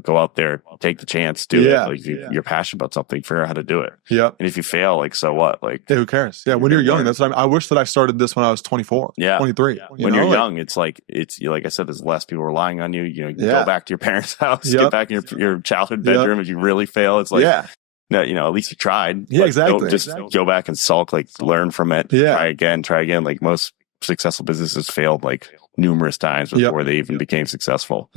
go out there, take the chance, do it. Like you're passionate about something, figure out how to do it. And if you fail, like, so what? Like, who cares? When you're young, that's what I wish that I started this when I was 24, 23. When you're young, it's like I said, there's less people relying on you. You go back to your parents' house, get back in your childhood bedroom. If you really fail, it's like, no, at least you tried. Exactly. Just go back and sulk, like learn from it. Try again. Like most successful businesses failed like numerous times before they even became successful.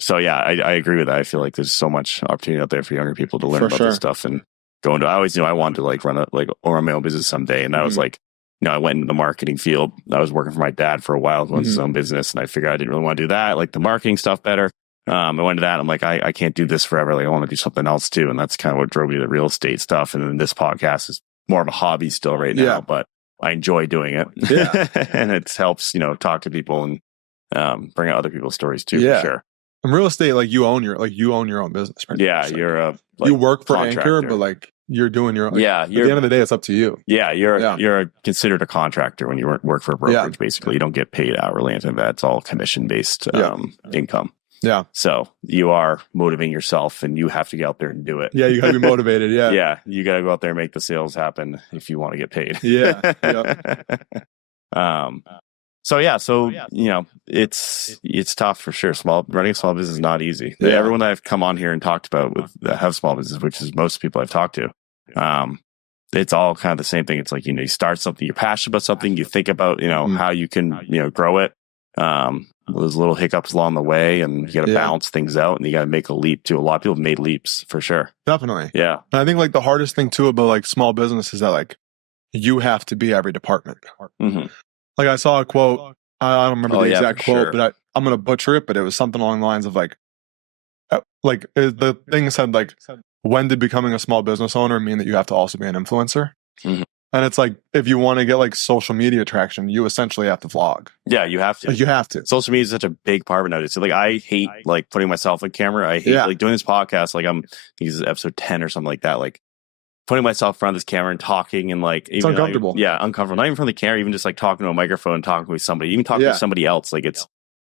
So I agree with that. I feel like there's so much opportunity out there for younger people to learn about this stuff and go into. I always knew I wanted to like run my own business someday, and I was like, I went into the marketing field. I was working for my dad for a while, with his own business, and I figured I didn't really want to do that. Like the marketing stuff better. I went to that. I'm like, I can't do this forever. Like I want to do something else too, and that's kind of what drove me to the real estate stuff. And then this podcast is more of a hobby still right now, but I enjoy doing it. And it helps, talk to people and bring out other people's stories too, for sure. In real estate, like you own your own business, right? Yeah, So you're a you work for contractor. Anchor, but like you're doing your own. Yeah, at the end of the day, it's up to you. Yeah, you're considered a contractor when you work for a brokerage. Basically, you don't get paid hourly, and that's all commission based income. Yeah. So you are motivating yourself, and you have to get out there and do it. Yeah, you got to be motivated. Yeah. Yeah, you got to go out there and make the sales happen if you want to get paid. Yeah. So you know, it's tough for sure. Running a small business is not easy. Yeah. Everyone that I've come on here and talked about that have small businesses, which is most people I've talked to, it's all kind of the same thing. It's like, you know, you start something, you're passionate about something, you think about, you know, how you can, you know, grow it. There's little hiccups along the way, and you got to balance things out, and you got to make a leap too. A lot of people have made leaps for sure. Definitely. Yeah. And I think like the hardest thing too about like small business is that like you have to be every department. Mm-hmm. Like I saw a quote, I don't remember the exact quote, but I'm going to butcher it, but it was something along the lines of like the thing said like, when did becoming a small business owner mean that you have to also be an influencer? Mm-hmm. And it's like, if you want to get like social media traction, you essentially have to vlog. Yeah, you have to. Like, you have to. Social media is such a big part of it nowadays. So like, I hate like putting myself on camera. I hate like doing this podcast. Like this is episode 10 or something like that. Like putting myself in front of this camera and talking, and like, it's uncomfortable. Like, uncomfortable. Not even from the camera, even just like talking to a microphone, talking with somebody, even talking to somebody else. Like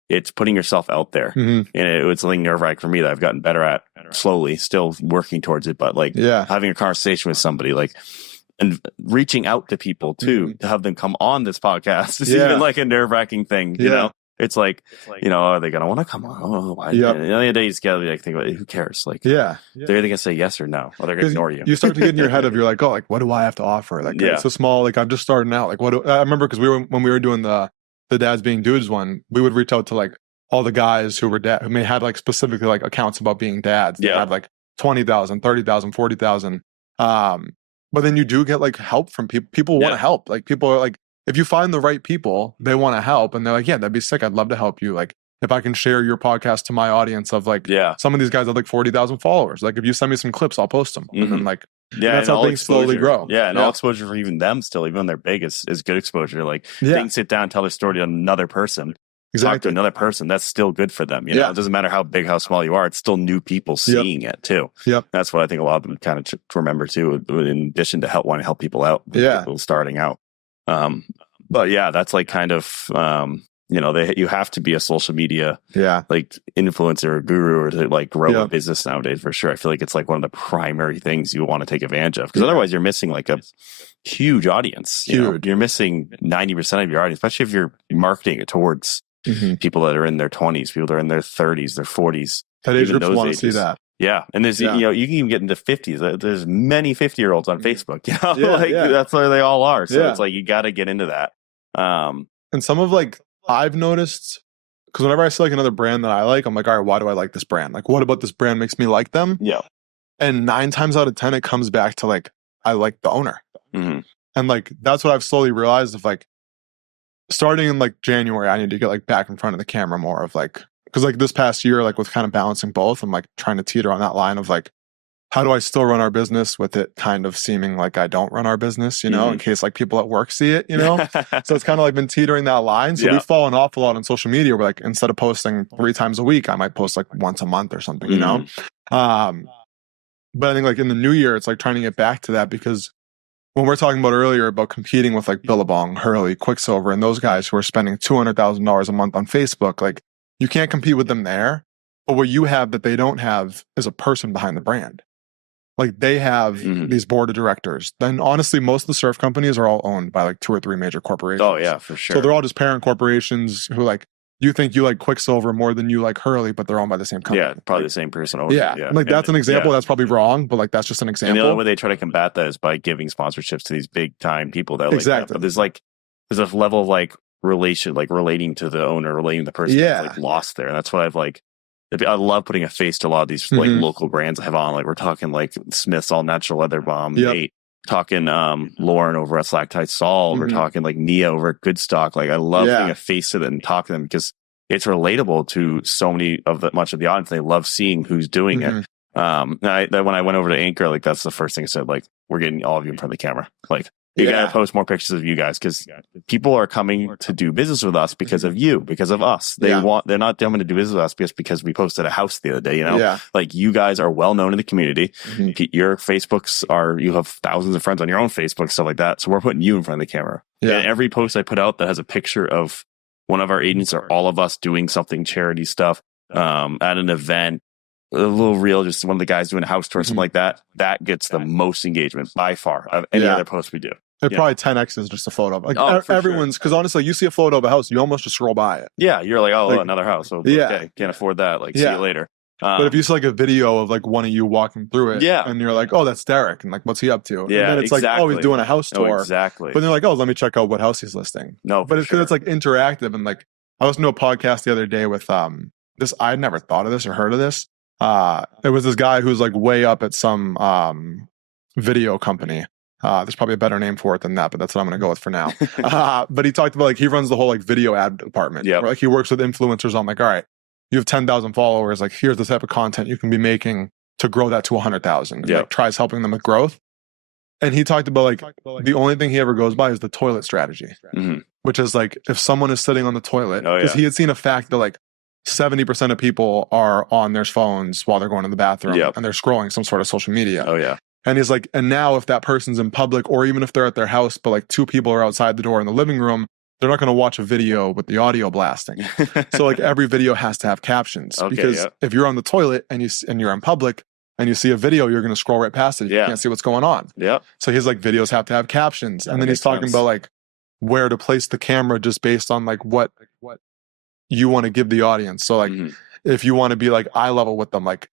it's putting yourself out there. Mm-hmm. And it was something nerve-wracking for me that I've gotten better at slowly, still working towards it. But like having a conversation with somebody, like, and reaching out to people too, to have them come on this podcast is even like a nerve-wracking thing. You know, it's like, you know, are they going to want to come on? Oh, why? And the other day you just got to be like, think about it, who cares? Like, they're either going to say yes or no, or they're going to ignore you. You start to get in your head of, you're like, oh, like, what do I have to offer? Like, it's so small. Like, I'm just starting out. Like, I remember because when we were doing the Dads Being Dudes one, we would reach out to like all the guys who were who may had like specifically like accounts about being dads. They had like 20,000, 30,000, 40,000. But then you do get like help from people. People want to help. Like people are like, if you find the right people, they want to help, and they're like, yeah, that'd be sick. I'd love to help you. Like if I can share your podcast to my audience of like, some of these guys have like 40,000 followers. Like if you send me some clips, I'll post them. And then like, that's how things slowly grow. Yeah. And all exposure for even them still, even when they're big, is good exposure. Like they can sit down and tell their story to another person. Talk to another person, that's still good for them. You know, it doesn't matter how big, how small you are. It's still new people seeing it too. That's what I think a lot of them kind of remember too, in addition to wanting to help people out. People starting out. But that's like kind of, you know, you have to be a social media like influencer or guru or to like grow a business nowadays for sure. I feel like it's like one of the primary things you want to take advantage of, because otherwise you're missing like a huge audience. You're missing 90% of your audience, especially if you're marketing it towards people that are in their 20s, people that are in their 30s, their 40s. That age groups want to see that. Yeah. And there's, you know, you can even get into 50s. There's many 50-year-olds on Facebook, you know, that's where they all are. So it's like, you got to get into that. And some of like, I've noticed, because whenever I see like another brand that I like, I'm like, all right, why do I like this brand? Like, what about this brand makes me like them? Yeah. And 9 times out of 10, it comes back to like, I like the owner. Mm-hmm. And like, that's what I've slowly realized of like, starting in like January, I need to get like back in front of the camera more of like, because like this past year, like with kind of balancing both, I'm like trying to teeter on that line of like, how do I still run our business with it kind of seeming like I don't run our business, you know, in case like people at work see it, you know? So it's kind of like been teetering that line. So we've fallen off a lot on social media. We're like, instead of posting 3 times a week, I might post like once a month or something, you know? But I think like in the new year, it's like trying to get back to that, because when we're talking about earlier about competing with like Billabong, Hurley, Quicksilver, and those guys who are spending $200,000 a month on Facebook, like you can't compete with them there. But what you have that they don't have is a person behind the brand. Like they have these board of directors. Then honestly, most of the surf companies are all owned by like 2 or 3 major corporations. Oh yeah, for sure. So they're all just parent corporations who like, you think you like Quicksilver more than you like Hurley, but they're owned by the same company. Yeah, probably the same person. Like that's an example. That's probably wrong, but like that's just an example. And the only way they try to combat that is by giving sponsorships to these big time people that like that. But there's a level of like relating to the owner, relating to the person that's like lost there. And that's what I love putting a face to a lot of these like local brands I have on. Like we're talking like Smith's All Natural Leather Balm, Nate, talking Lauren over at Slack Tie Salt. We're talking like Nia over at Good Stock. Like I love putting a face to them and talk to them, because it's relatable to so much of the audience. They love seeing who's doing it. When I went over to Anchor, like that's the first thing I said, like, we're getting all of you in front of the camera. Like You got to post more pictures of you guys because people are coming to do business with us because of you, because of us. They're not coming to do business with us just because we posted a house the other day, you know? Yeah. Like you guys are well known in the community. Your Facebooks you have thousands of friends on your own Facebook, stuff like that. So we're putting you in front of the camera. Yeah. And every post I put out that has a picture of one of our agents or all of us doing something charity stuff at an event, a little reel, just one of the guys doing a house tour, something like that, that gets the most engagement by far of any other post we do. It probably 10x is just a photo. Like everyone's, because honestly, you see a photo of a house, you almost just scroll by it. Yeah, you're like, oh, another house. So, okay, can't afford that. Like, see you later. But if you see like a video of like one of you walking through it, and you're like, oh, that's Derek, and like, what's he up to? Yeah, and then it's like, oh, he's doing a house tour. Exactly. But they're like, oh, let me check out what house he's listing. No, but it's because it's like interactive, and like I listened to a podcast the other day with this. I'd never thought of this or heard of this. It was this guy who's like way up at some video company. There's probably a better name for it than that, but that's what I'm going to go with for now. But he talked about like he runs the whole like video ad department. Yeah, like he works with influencers on like, all right, you have 10,000 followers. Like here's the type of content you can be making to grow that to 100,000. Yeah, like, tries helping them with growth. And he talked about like the only thing he ever goes by is the toilet strategy, which is like if someone is sitting on the toilet, because he had seen a fact that like 70% of people are on their phones while they're going to the bathroom and they're scrolling some sort of social media. Oh yeah. And he's like, and now if that person's in public or even if they're at their house, but like two people are outside the door in the living room, they're not going to watch a video with the audio blasting. So like every video has to have captions because if you're on the toilet and you're in public and you see a video, you're going to scroll right past it. You can't see what's going on. Yeah. So he's like, videos have to have captions. And then he's talking about like where to place the camera just based on like what you want to give the audience. So like if you want to be like eye level with them, like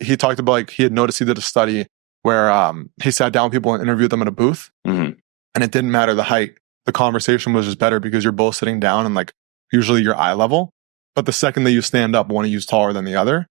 he talked about like he had noticed he did a study where he sat down with people and interviewed them in a booth and it didn't matter the height. The conversation was just better because you're both sitting down and like usually you're eye level. But the second that you stand up, one of you's taller than the other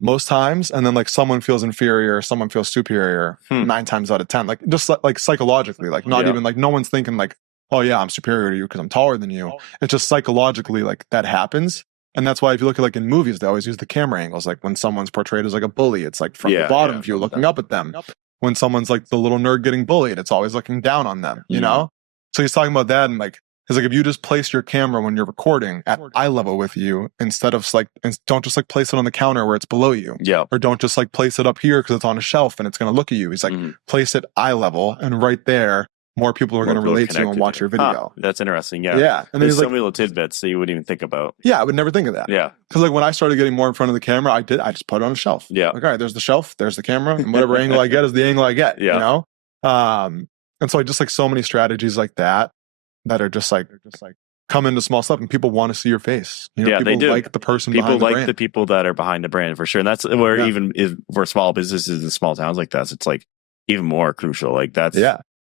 most times. And then like someone feels inferior, someone feels superior 9 times out of 10, like just like psychologically, like not even like no one's thinking like, oh yeah, I'm superior to you because I'm taller than you. It's just psychologically like that happens. And that's why if you look at like in movies, they always use the camera angles. Like when someone's portrayed as like a bully, it's like from the bottom view looking up at them. When someone's like the little nerd getting bullied, it's always looking down on them, you know? So he's talking about that and like, it's like if you just place your camera when you're recording at eye level with you instead of like, don't just like place it on the counter where it's below you. Yeah. Or don't just like place it up here because it's on a shelf and it's going to look at you. He's like, place it eye level and right there, more people are going to relate to you and watch your video. That's interesting. Yeah. Yeah. And there's so many little tidbits that you wouldn't even think about. Yeah. I would never think of that. Yeah. Because like when I started getting more in front of the camera, I just put it on a shelf. Yeah. Like, all right, there's the shelf, there's the camera, and whatever angle I get is the angle I get, you know? And so I just like so many strategies like that are just like come into small stuff and people want to see your face. You know, people they do. Like the person people behind the like brand. the people that are behind the brand for sure. And that's where even for small businesses in small towns like that, it's like even more crucial. Like that's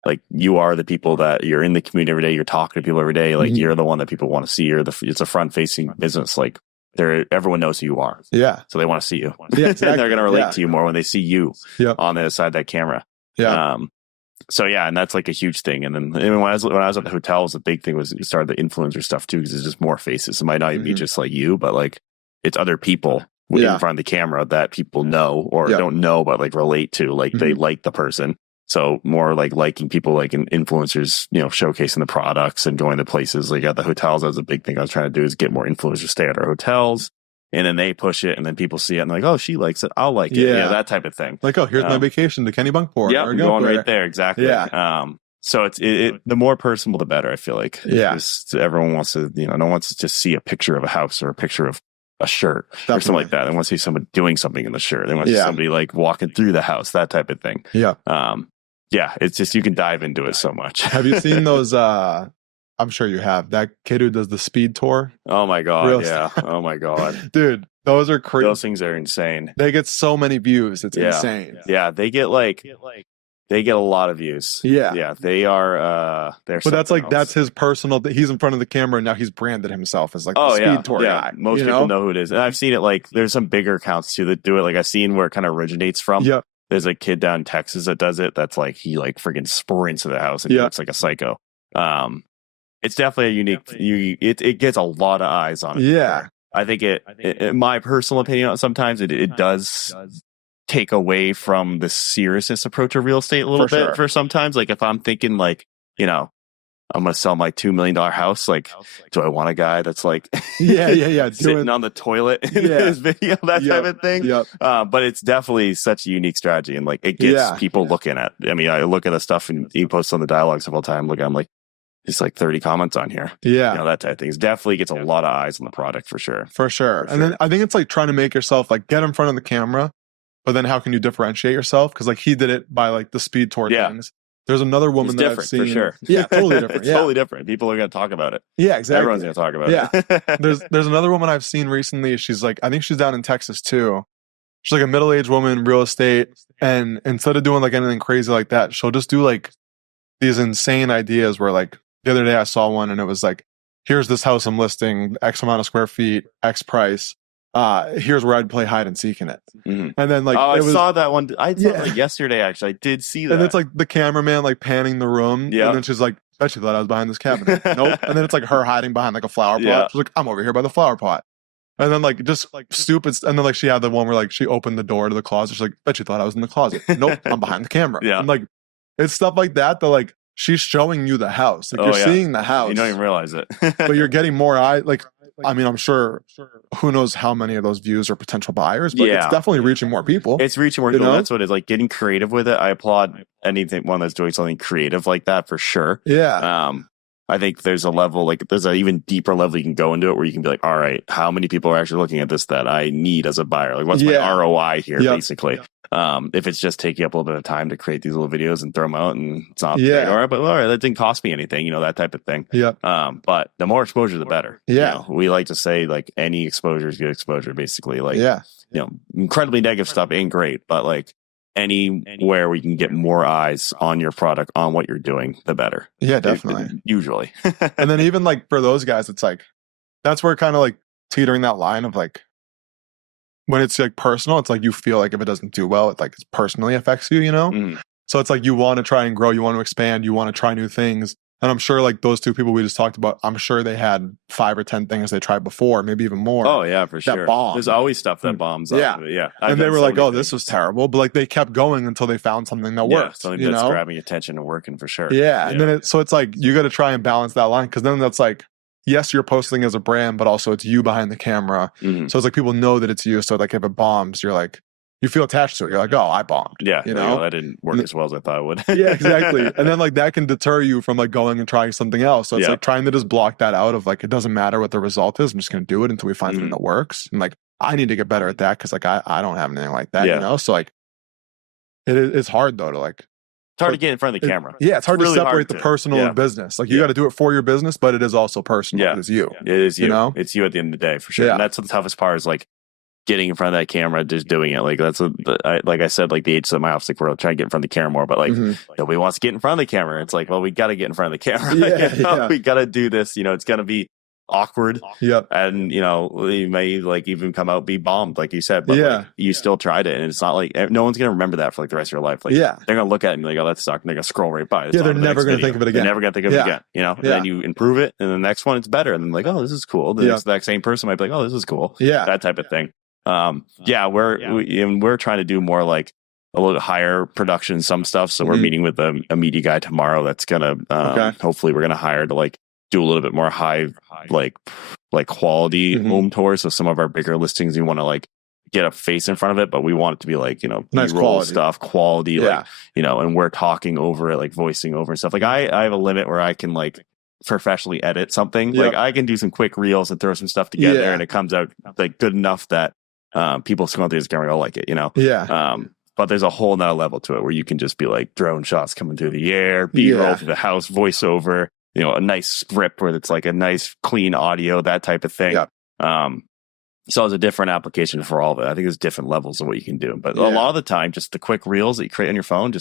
like you are the people that you're in the community every day. You're talking to people every day. Like you're the one that people want to see. It's a front facing business. Like everyone knows who you are. Yeah. So they want to see you. Yeah, exactly. And they're going to relate to you more when they see you on the other side of that camera. Yeah. So yeah, and that's like a huge thing. And then when I was at the hotels, the big thing was you started the influencer stuff too, because it's just more faces. It might not even be just like you, but like it's other people in front of the camera that people know or don't know, but like relate to. Like they like the person. So more like liking people, like influencers, you know, showcasing the products and going to places like at the hotels. That was a big thing I was trying to do, is get more influencers to stay at our hotels. And then they push it, and then people see it, and they're like, "Oh, she likes it. I'll like it." Yeah, that type of thing. Like, "Oh, here's my vacation to Kennebunkport." Yeah, going right there, exactly. Yeah. So it's the more personal, the better. I feel like. Yeah. Everyone wants to, no one wants to just see a picture of a house or a picture of a shirt or something like that. They want to see someone doing something in the shirt. They want to see somebody like walking through the house, that type of thing. Yeah. Yeah. It's just you can dive into it so much. Have you seen those? I'm sure you have. That kid who does the speed tour. Oh my God. Yeah. Oh my God. Dude, those are crazy. Those things are insane. They get so many views. It's insane. Yeah. They get a lot of views. Yeah. Yeah. They are, but that's like, that's his personal, he's in front of the camera and now he's branded himself as like the speed tour guy. Most people know who it is. And I've seen it like, there's some bigger accounts too that do it. Like I've seen where it kind of originates from. Yeah. There's a kid down in Texas that does it. That's like, he like freaking sprints to the house and he looks like a psycho. It's definitely a unique. It gets a lot of eyes on it. Yeah, I think it my personal opinion, sometimes it does take away from the seriousness approach of real estate a little bit. For sometimes, like if I'm thinking like I'm going to sell my $2 million house. Like, do I want a guy that's like, sitting on the toilet in his video, that type of thing? But it's definitely such a unique strategy. And like, it gets people looking at, I mean, I look at the stuff and he posts on the dialogue several times. I'm like, it's like 30 comments on here. That type of thing. It definitely gets a lot of eyes on the product for sure. For sure. And then I think it's like trying to make yourself like get in front of the camera, but then how can you differentiate yourself? Because like he did it by like the speed tour things. There's another woman that I've seen. For sure. Yeah, totally different. It's totally different. People are going to talk about it. Yeah, exactly. Everyone's going to talk about it. There's another woman I've seen recently. She's like, I think she's down in Texas too. She's like a middle-aged woman, real estate. And instead of doing like anything crazy like that, she'll just do like these insane ideas where like the other day I saw one and it was like, here's this house I'm listing, X amount of square feet, X price. Here's where I'd play hide and seek in it. And then like I saw that one. I saw it like yesterday actually. I did see that. And it's like the cameraman like panning the room. And then she's like, I bet you thought I was behind this cabinet. Nope. And then it's like her hiding behind like a flower pot. She's like, I'm over here by the flower pot. And then like just like stupid. And then like she had the one where like she opened the door to the closet. She's like, bet you thought I was in the closet. Nope. I'm behind the camera. And like it's stuff like that like she's showing you the house. Like you're seeing the house. You don't even realize it. But you're getting more eye. Like, I mean, I'm sure who knows how many of those views are potential buyers, but it's definitely reaching more people. It's reaching more people. That's what it's like, getting creative with it. I applaud one that's doing something creative like that for sure. I think there's a level, like there's an even deeper level you can go into it where you can be like, all right, how many people are actually looking at this that I need as a buyer? Like what's my ROI here, basically? If it's just taking up a little bit of time to create these little videos and throw them out and it's not great, all right, but all right, that didn't cost me anything, that type of thing. But the more exposure, the better. We like to say like any exposure is good exposure, basically. Like, incredibly negative stuff ain't great, but like anywhere where you can get more eyes on your product, on what you're doing, the better. Yeah, definitely. Usually. And then even like for those guys, it's like, that's where kind of like teetering that line of like, when it's like personal, it's like you feel like if it doesn't do well, it like personally affects you, So it's like you want to try and grow, you want to expand, you want to try new things. And I'm sure like those two people we just talked about, I'm sure they had 5 or 10 things they tried before, maybe even more. Oh yeah, for sure. Bombed. There's always stuff that bombs. Yeah. And they were like, oh, this was terrible. But like they kept going until they found something that worked. Something that's grabbing attention and working for sure. And then so it's like you got to try and balance that line, because then that's like, yes, you're posting as a brand, but also it's you behind the camera. So it's like people know that it's you. So like if it bombs, you're like, you feel attached to it. You're like, oh, I bombed. Yeah. That didn't work as well as I thought it would. Yeah, exactly. And then like that can deter you from like going and trying something else. So it's like trying to just block that out of like, it doesn't matter what the result is. I'm just going to do it until we find something that works. And like, I need to get better at that because like I don't have anything like that, So like, it's hard though to like, it's hard to get in front of the camera. It's hard to separate the personal and business. Like you got to do it for your business, but it is also personal. It is you. It is you. It's you at the end of the day for sure. And that's the toughest part is like getting in front of that camera, just doing it. Like that's like I said, like the agents at my office, like we're trying to get in front of the camera more, but like nobody wants to get in front of the camera. It's like, well, we got to get in front of the camera. We got to do this. It's going to be awkward. And you may like even come out be bombed, like you said, but like, you still tried it, and it's not like no one's gonna remember that for like the rest of your life. Like they're gonna look at it and be like, oh, that sucked, and they're gonna scroll right by. They're never gonna think of it again. They're never gonna think of it again. And then you improve it, and the next one it's better, and then like, oh, this is cool. The next same person might be like, oh, this is cool. That type of thing. We're trying to do more like a little higher production, some stuff. So we're meeting with a media guy tomorrow that's gonna hopefully we're gonna hire to like do a little bit more high like quality home tours. So some of our bigger listings, we want to like get a face in front of it, but we want it to be like, nice B-roll stuff, quality, like, and we're talking over it, like voicing over and stuff. Like I have a limit where I can like professionally edit something. Like I can do some quick reels and throw some stuff together and it comes out like good enough that people scroll through this camera, I'll like it, but there's a whole nother level to it where you can just be like drone shots coming through the air, B-roll through the house, voiceover, a nice script where it's like a nice clean audio, that type of thing. So it's a different application for all of it. I think there's different levels of what you can do. But a lot of the time, just the quick reels that you create on your phone,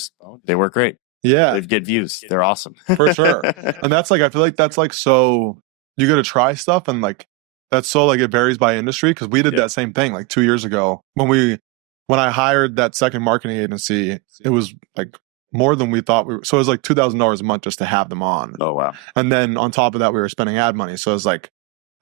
they work great. They get views. They're awesome. For sure. And that's like, I feel like that's like, so you got to try stuff, and like, that's so like, it varies by industry. Cause we did that same thing like 2 years ago when I hired that second marketing agency, it was like more than we thought so it was like $2,000 a month just to have them on. Oh, wow. And then on top of that, we were spending ad money. So it was like,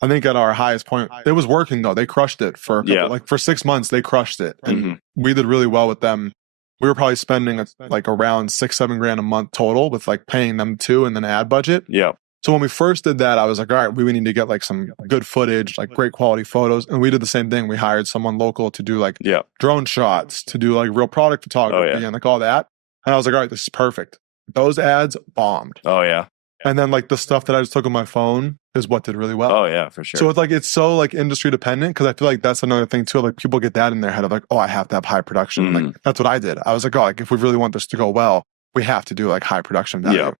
I think at our highest point, it was working though. They crushed it for like for 6 months, they crushed it. And we did really well with them. we were probably spending like around $6-7 grand a month total with like paying them too and then ad budget. Yeah. So when we first did that, I was like, all right, we need to get like some good footage, like great quality photos. And we did the same thing. We hired someone local to do like drone shots, to do like real product photography and like all that. And I was like, all right, this is perfect. Those ads bombed. Oh yeah. And then like the stuff that I just took on my phone is what did really well. Oh yeah, for sure. So it's like, it's so like industry dependent, because I feel like that's another thing too. Like people get that in their head of like, oh, I have to have high production. Like that's what I did. I was like, oh, like if we really want this to go well, we have to do like high production value.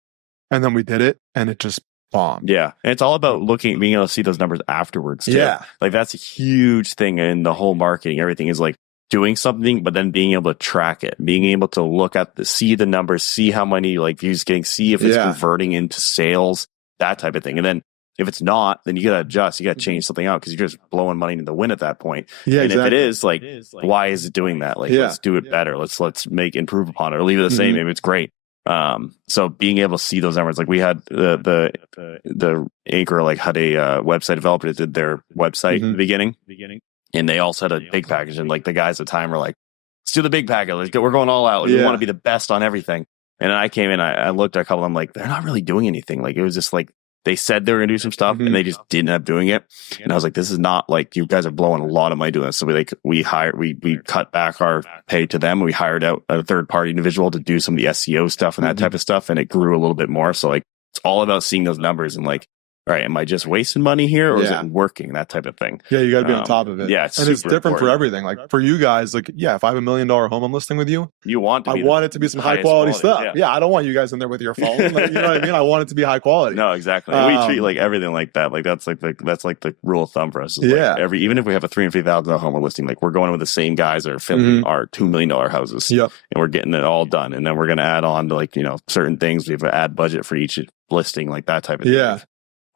And then we did it and it just bombed. Yeah. And it's all about being able to see those numbers afterwards too. Yeah. Like that's a huge thing in the whole marketing. Everything is like doing something, but then being able to track it, being able to look at see the numbers, see how many like views getting, see if it's converting into sales, that type of thing. And then if it's not, then you got to adjust, you got to change something out, because you're just blowing money into the wind at that point. Yeah, and if it is like, why is it doing that? Like, let's do it better. Let's improve upon it, or leave it the same. Maybe it's great. So being able to see those numbers, like we had the anchor like had a website developer that did their website in the beginning, and they also had a big package, and like the guys at the time were like, let's do the big package, we're going all out, we want to be the best on everything. And then I came in, I looked at a couple of them, like they're not really doing anything. Like it was just like they said they were gonna do some stuff and they just didn't end up doing it. And I was like, this is not like, you guys are blowing a lot of money doing this. So we cut back our pay to them. We hired out a third party individual to do some of the SEO stuff and that type of stuff, and it grew a little bit more. So like it's all about seeing those numbers and like, all right, am I just wasting money here, or is it working? That type of thing. Yeah, you got to be on top of it. Yeah, and it's different important for everything. Like for you guys, like if I have $1 million home I'm listing with you, I want it to be some high quality stuff. Yeah, I don't want you guys in there with your phone. Like, you know what I mean? I want it to be high quality. No, exactly. We treat like everything like that. Like that's like the rule of thumb for us. Like even if we have a $350,000 home we're listing, like we're going with the same guys that are filming our $2 million houses. Yep. And we're getting it all done, and then we're gonna add on to like certain things. We have an ad budget for each listing, like that type of thing. Yeah.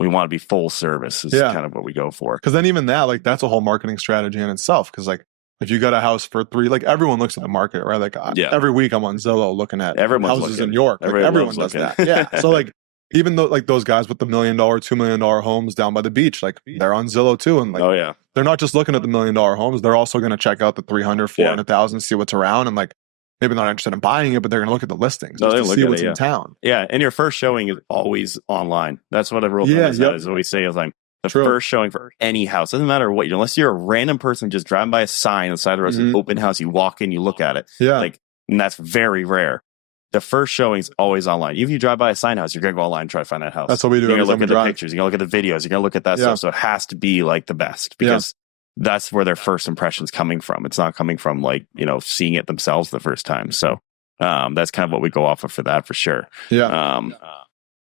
We want to be full service is kind of what we go for. Because then even that, like that's a whole marketing strategy in itself. Because like if you got a house for $3, like everyone looks at the market, right? Like every week I'm on Zillow looking at houses in York. Like, everyone does that. Yeah. So like even though like those guys with the $1 million, $2 million homes down by the beach, like they're on Zillow too. And like they're not just looking at the $1 million homes. They're also going to check out the 300, 400,000, see what's around, and like maybe not interested in buying it, but they're going to look at the listings to see what's in town. Yeah, and your first showing is always online. That's what a real is what we say all the time. The first showing for any house, doesn't matter what unless you're a random person just driving by a sign on the side of the road, an open house, you walk in, you look at it. Yeah. Like, and that's very rare. The first showing is always online. Even if you drive by a sign house, you're going to go online and try to find that house. That's what we do. You're going to look at the pictures. You're going to look at the videos. You're going to look at that stuff. So it has to be like the best, because that's where their first impression's coming from. It's not coming from like, seeing it themselves the first time. So that's kind of what we go off of for that, for sure. Yeah.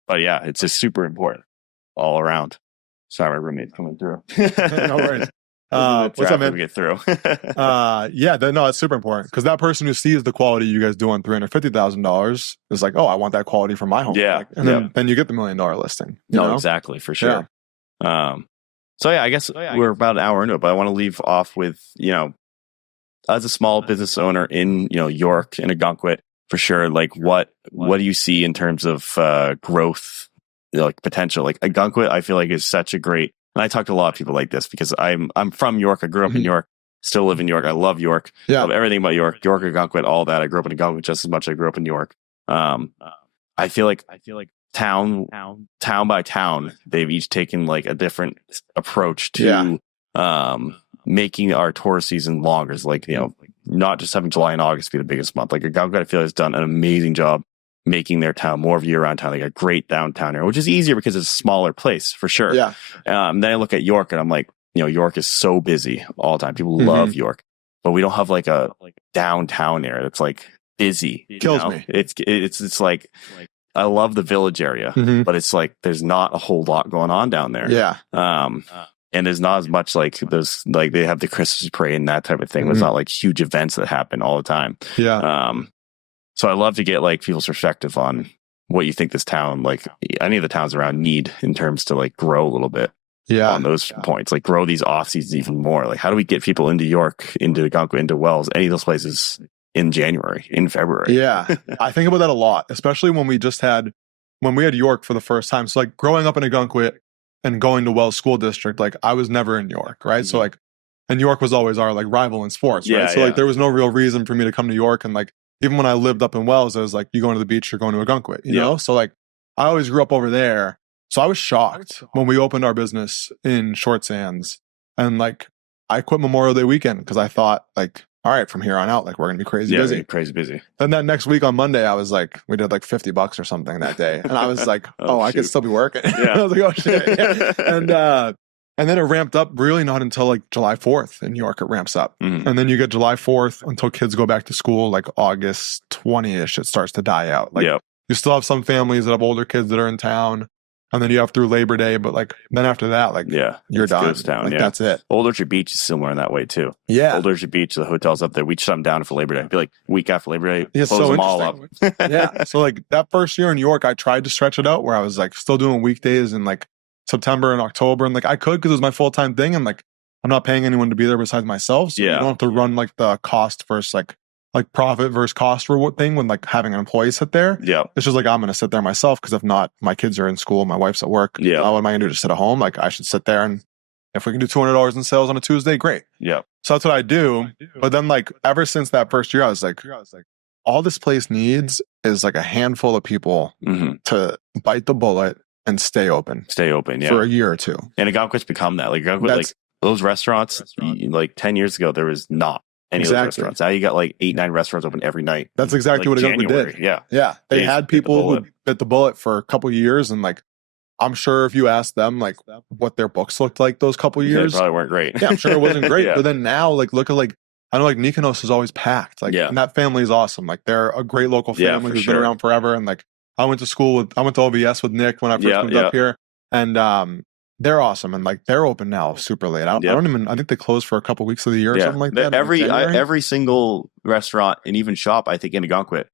But yeah, it's just super important all around. Sorry, my roommate's coming through. No worries. What's up, man? We get through. No, it's super important, because that person who sees the quality you guys do on $350,000 is like, oh, I want that quality for my home. Yeah. Like, and then you get the $1 million listing. No, exactly, for sure. So yeah, I guess we're about an hour into it, but I want to leave off with, as a small business owner in, York and Ogunquit, for sure, like what do you see in terms of growth, like potential? Like Ogunquit, I feel like is such a great, and I talk to a lot of people like this because I'm from York. I grew up in York, still live in York. I love York. Yeah. Love everything about York, Ogunquit, all that. I grew up in Ogunquit just as much as I grew up in York. I feel like town by town, they've each taken like a different approach to making our tourist season longer. It's like, not just having July and August be the biggest month. Like Ogunquit, I feel has done an amazing job making their town more of a year-round town. They got a great downtown area, which is easier because it's a smaller place for sure. Yeah. Then I look at York and I'm like, York is so busy all the time. People love York, but we don't have like a downtown area that's like busy. Kills me. It's like, I love the village area, but it's like there's not a whole lot going on down there. Yeah. And there's not as much like there's like they have the Christmas parade and that type of thing. There's not like huge events that happen all the time. Yeah. So I love to get like people's perspective on what you think this town, like any of the towns around, need in terms to like grow a little bit. Yeah. On those points, like grow these off seasons even more. Like how do we get people into York, into Ogunquit, into Wells, any of those places in January, in February? Yeah. I think about that a lot, especially when we had York for the first time. So like growing up in Ogunquit and going to Wells School District, like I was never in York, right? So like, and York was always our like rival in sports, right? So like there was no real reason for me to come to York, and like even when I lived up in Wells, I was like, you going to the beach, you're going to Ogunquit, you know? So like, I always grew up over there. So I was shocked when we opened our business in Short Sands, and like, I quit Memorial Day weekend because I thought like, all right, from here on out, like we're going to be crazy busy. Crazy busy. Then that next week on Monday, I was like, we did like $50 or something that day. And I was like, I could still be working. I was like, oh shit. And then it ramped up really not until like July 4th in New York, it ramps up. And then you get July 4th until kids go back to school, like August 20-ish, it starts to die out. Like you still have some families that have older kids that are in town. And then you have through Labor Day, but like then after that, like you're done. Goes down, like that's it. Old Orchard Beach is similar in that way too. Old Orchard Beach, the hotels up there, we shut them down for Labor Day. It'd be like week after Labor Day, close them all up. So like that first year in New York, I tried to stretch it out where I was like still doing weekdays in like September and October, and like I could because it was my full-time thing, and like I'm not paying anyone to be there besides myself. So you don't have to run like the cost versus like profit versus cost reward thing when like having an employee sit there. It's just like, I'm going to sit there myself because if not, my kids are in school, my wife's at work. What am I going to do? Just sit at home? Like I should sit there, and if we can do $200 in sales on a Tuesday, great. So that's what I do. But then like ever since that first year, I was like, all this place needs is like a handful of people to bite the bullet and stay open. For a year or two. And Ogunquit's become that. Like Ogunquit, like those restaurants, like 10 years ago, there was not any of those restaurants. Now you got like 8-9 restaurants open every night. That's exactly like what Ogunquit did. They had people who bit the bullet for a couple of years, and like I'm sure if you asked them like what their books looked like those couple of years, they probably weren't great. I'm sure it wasn't great. But then now, like look at like I know like Mykonos is always packed. Like and that family is awesome. Like they're a great local family who's been around forever. And like I went to OBS with Nick when I first moved up here, and they're awesome, and like they're open now super late. I think they close for a couple weeks of the year or something like that. Every single restaurant and even shop, I think in Ogunquit,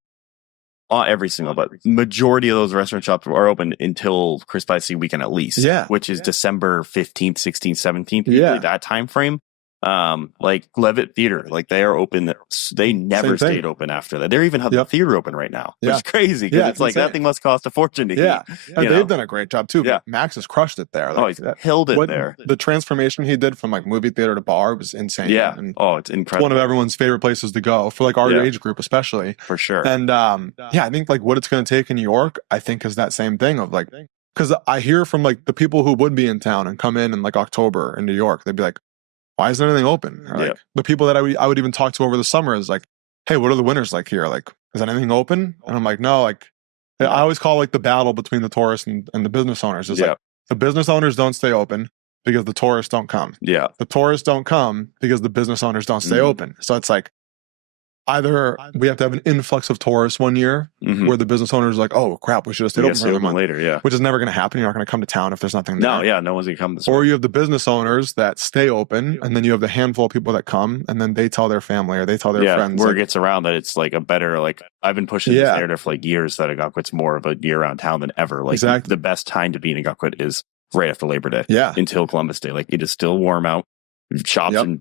not every single, but majority of those restaurant shops are open until Chris by Sea weekend at least. Which is December 15th, 16th, 17th. That time frame. Like Levitt Theater, like they are open. They never stayed open after that. They even have the theater open right now, which is crazy because it's like insane. That thing must cost a fortune to heat. And they've done a great job too. Max has crushed it there. Like, he's killed it there. The transformation he did from like movie theater to bar was insane. And it's incredible. It's one of everyone's favorite places to go for like our age group, especially for sure. And I think like what it's going to take in New York, I think is that same thing of like, because I hear from like the people who would be in town and come in like October in New York, they'd be like, why isn't anything open? Or like the people that I would even talk to over the summer is like, hey, what are the winters like here? Like, is anything open? And I'm like, no, like I always call like the battle between the tourists and the business owners is like the business owners don't stay open because the tourists don't come. The tourists don't come because the business owners don't stay open. So it's like either we have to have an influx of tourists one year where the business owners are like, oh crap, we should have stayed open for a month later, which is never going to happen. You're not going to come to town if there's nothing there. No one's going to come this Or you have the business owners that stay open, and then you have the handful of people that come, and then they tell their family or they tell their friends. Where it gets around that it's like a better, like I've been pushing this narrative for like years that Ogunquit's more of a year-round town than ever. Like the best time to be in Ogunquit is right after Labor Day until Columbus Day. Like it is still warm out. Shops and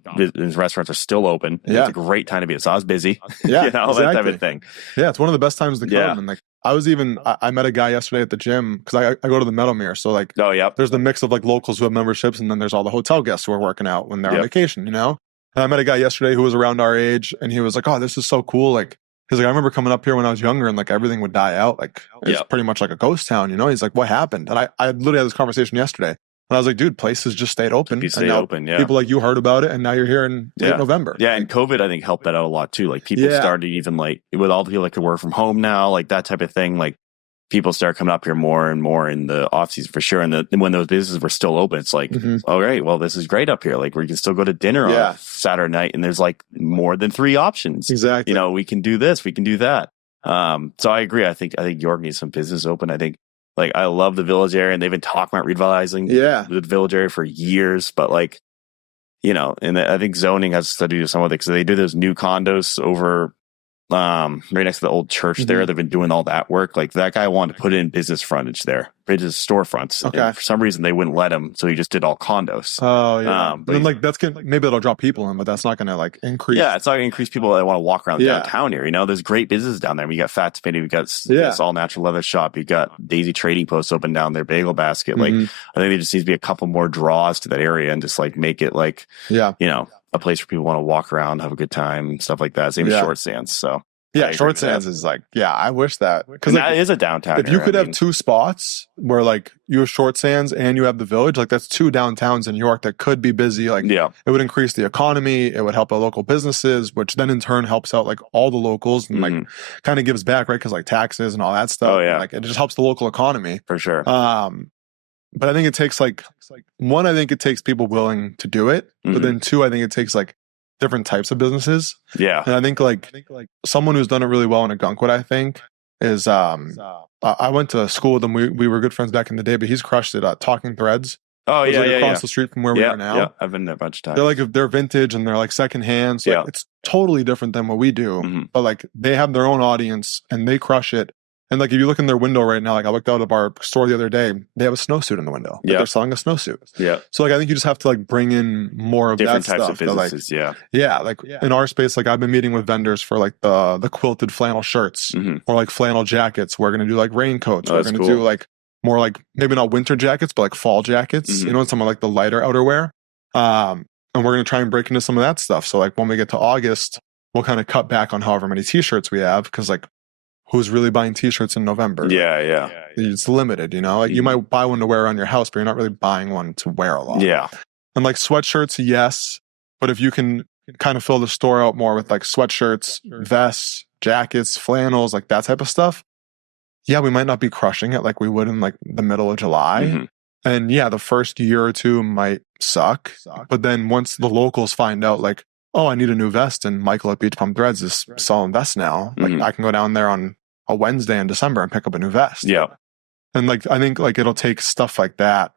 restaurants are still open. It's a great time to be. It's always busy. That type of thing. It's one of the best times to come. And like I met a guy yesterday at the gym because I go to the Meadowmere. So like there's the mix of like locals who have memberships, and then there's all the hotel guests who are working out when they're on vacation, you know? And I met a guy yesterday who was around our age, and he was like, oh, this is so cool. Like he's like, I remember coming up here when I was younger and like everything would die out. Like it's pretty much like a ghost town, you know? He's like, what happened? And I literally had this conversation yesterday. And I was like, dude, places just stayed open. People like you heard about it, and now you're here in late November. And COVID, I think, helped that out a lot too. Like people started even like with all the people that could work from home now, like that type of thing. Like people start coming up here more and more in the off season for sure. And when those businesses were still open, it's like, all right, well, this is great up here. Like we can still go to dinner on Saturday night, and there's like more than 3 options. Exactly. You know, we can do this, we can do that. So I agree. I think York needs some business open. I think. Like, I love the Village area, and they've been talking about revitalizing the Village area for years. But, like, you know, and I think zoning has to do some of it because they do those new condos over right next to the old church there. They've been doing all that work. Like, that guy wanted to put in business frontage there, business storefronts. And for some reason, they wouldn't let him, so he just did all condos. Oh, yeah. But then, like, that's gonna, maybe it'll draw people in, but that's not going to, like, increase. Yeah, it's not going to increase people that want to walk around downtown here. You know, there's great business down there. We got Fat Tomato, we got this all natural leather shop. You got Daisy Trading Post open down there, Bagel Basket. Like, I think there just needs to be a couple more draws to that area and just, like, make it, like, you know, a place where people want to walk around, have a good time, stuff like that. Same as Short Sands. So. Yeah, Short Sands is like, I wish that. Because that is a downtown. If you could have two spots where like you have Short Sands and you have the Village, like that's two downtowns in New York that could be busy. Like, it would increase the economy. It would help our local businesses, which then in turn helps out like all the locals and like kind of gives back, right? Because like taxes and all that stuff. Oh, yeah. Like it just helps the local economy. For sure. But I think it takes like, one, I think it takes people willing to do it. But then two, I think it takes like different types of businesses. Yeah. And I think like someone who's done it really well in Ogunquit, I think, is I went to school with him. We were good friends back in the day, but he's crushed it at Talking Threads. Oh, yeah, like across the street from where we are now. Yeah, I've been there a bunch of times. They're like, they're vintage and they're like secondhand. So like, it's totally different than what we do. But like they have their own audience and they crush it. And like if you look in their window right now, like I looked out of our store the other day, they have a snowsuit in the window. Like, they're selling a snowsuit. Yeah. So like I think you just have to like bring in more of different that types stuff. of businesses. Like in our space, like I've been meeting with vendors for like the quilted flannel shirts or like flannel jackets. We're gonna do like raincoats. We're gonna do like more like maybe not winter jackets, but like fall jackets. You know, some of like the lighter outerwear. And we're gonna try and break into some of that stuff. So like when we get to August, we'll kind of cut back on however many t-shirts we have because like who's really buying t-shirts in November? Yeah. It's limited, you know? Like you might buy one to wear around your house, but you're not really buying one to wear a lot. Yeah. And like sweatshirts, yes. But if you can kind of fill the store out more with like sweatshirts, vests, jackets, flannels, like that type of stuff, yeah, we might not be crushing it like we would in like the middle of July. And yeah, the first year or two might suck. But then once the locals find out like, oh, I need a new vest, and Michael at Beach Bum Threads is selling vests now. Like I can go down there on a Wednesday in December and pick up a new vest. Yeah. And like I think like it'll take stuff like that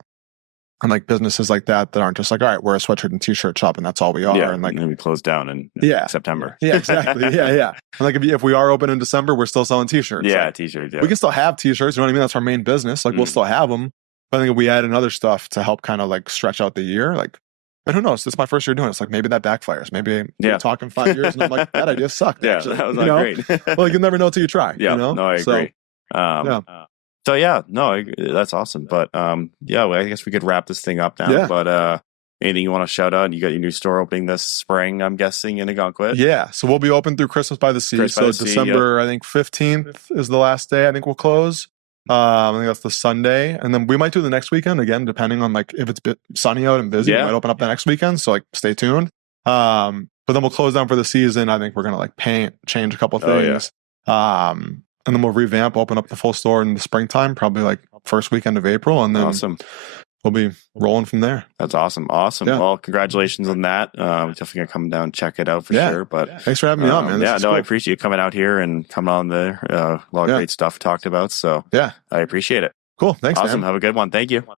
and like businesses like that aren't just like, all right, we're a sweatshirt and t-shirt shop and that's all we are. Yeah. And like we close down in September. Yeah, exactly. Yeah. And like if we are open in December, we're still selling t-shirts. Yeah, like, t-shirts. Yeah. We can still have t-shirts, you know what I mean? That's our main business. Like we'll still have them. But I think if we add in other stuff to help kind of like stretch out the year, like, and who knows? This is my first year doing it. It's like maybe that backfires. Maybe we're talking 5 years and I'm like, that idea sucked. Yeah, actually. that was not great. Well, like, you'll never know till you try. Yeah, you know? No, I agree. So yeah, no, that's awesome. But well, I guess we could wrap this thing up now. Yeah. But anything you want to shout out? You got your new store opening this spring, I'm guessing, in Ogunquit. Yeah, so we'll be open through Christmas by the Sea. December, I think 15th is the last day. I think we'll close. I think that's the Sunday, and then we might do the next weekend again, depending on like if it's a bit sunny out and busy. We might open up the next weekend, so like stay tuned. But then we'll close down for the season. I think we're gonna like paint, change a couple things, and then we'll revamp, open up the full store in the springtime, probably like first weekend of April, and then we'll be rolling from there. That's awesome. Yeah. Well, congratulations on that. Definitely gonna come down and check it out for sure. But thanks for having me on, man. Cool. I appreciate you coming out here and coming on there. A lot of great stuff talked about. So yeah, I appreciate it. Cool. Thanks, awesome. man. Have a good one. Thank you.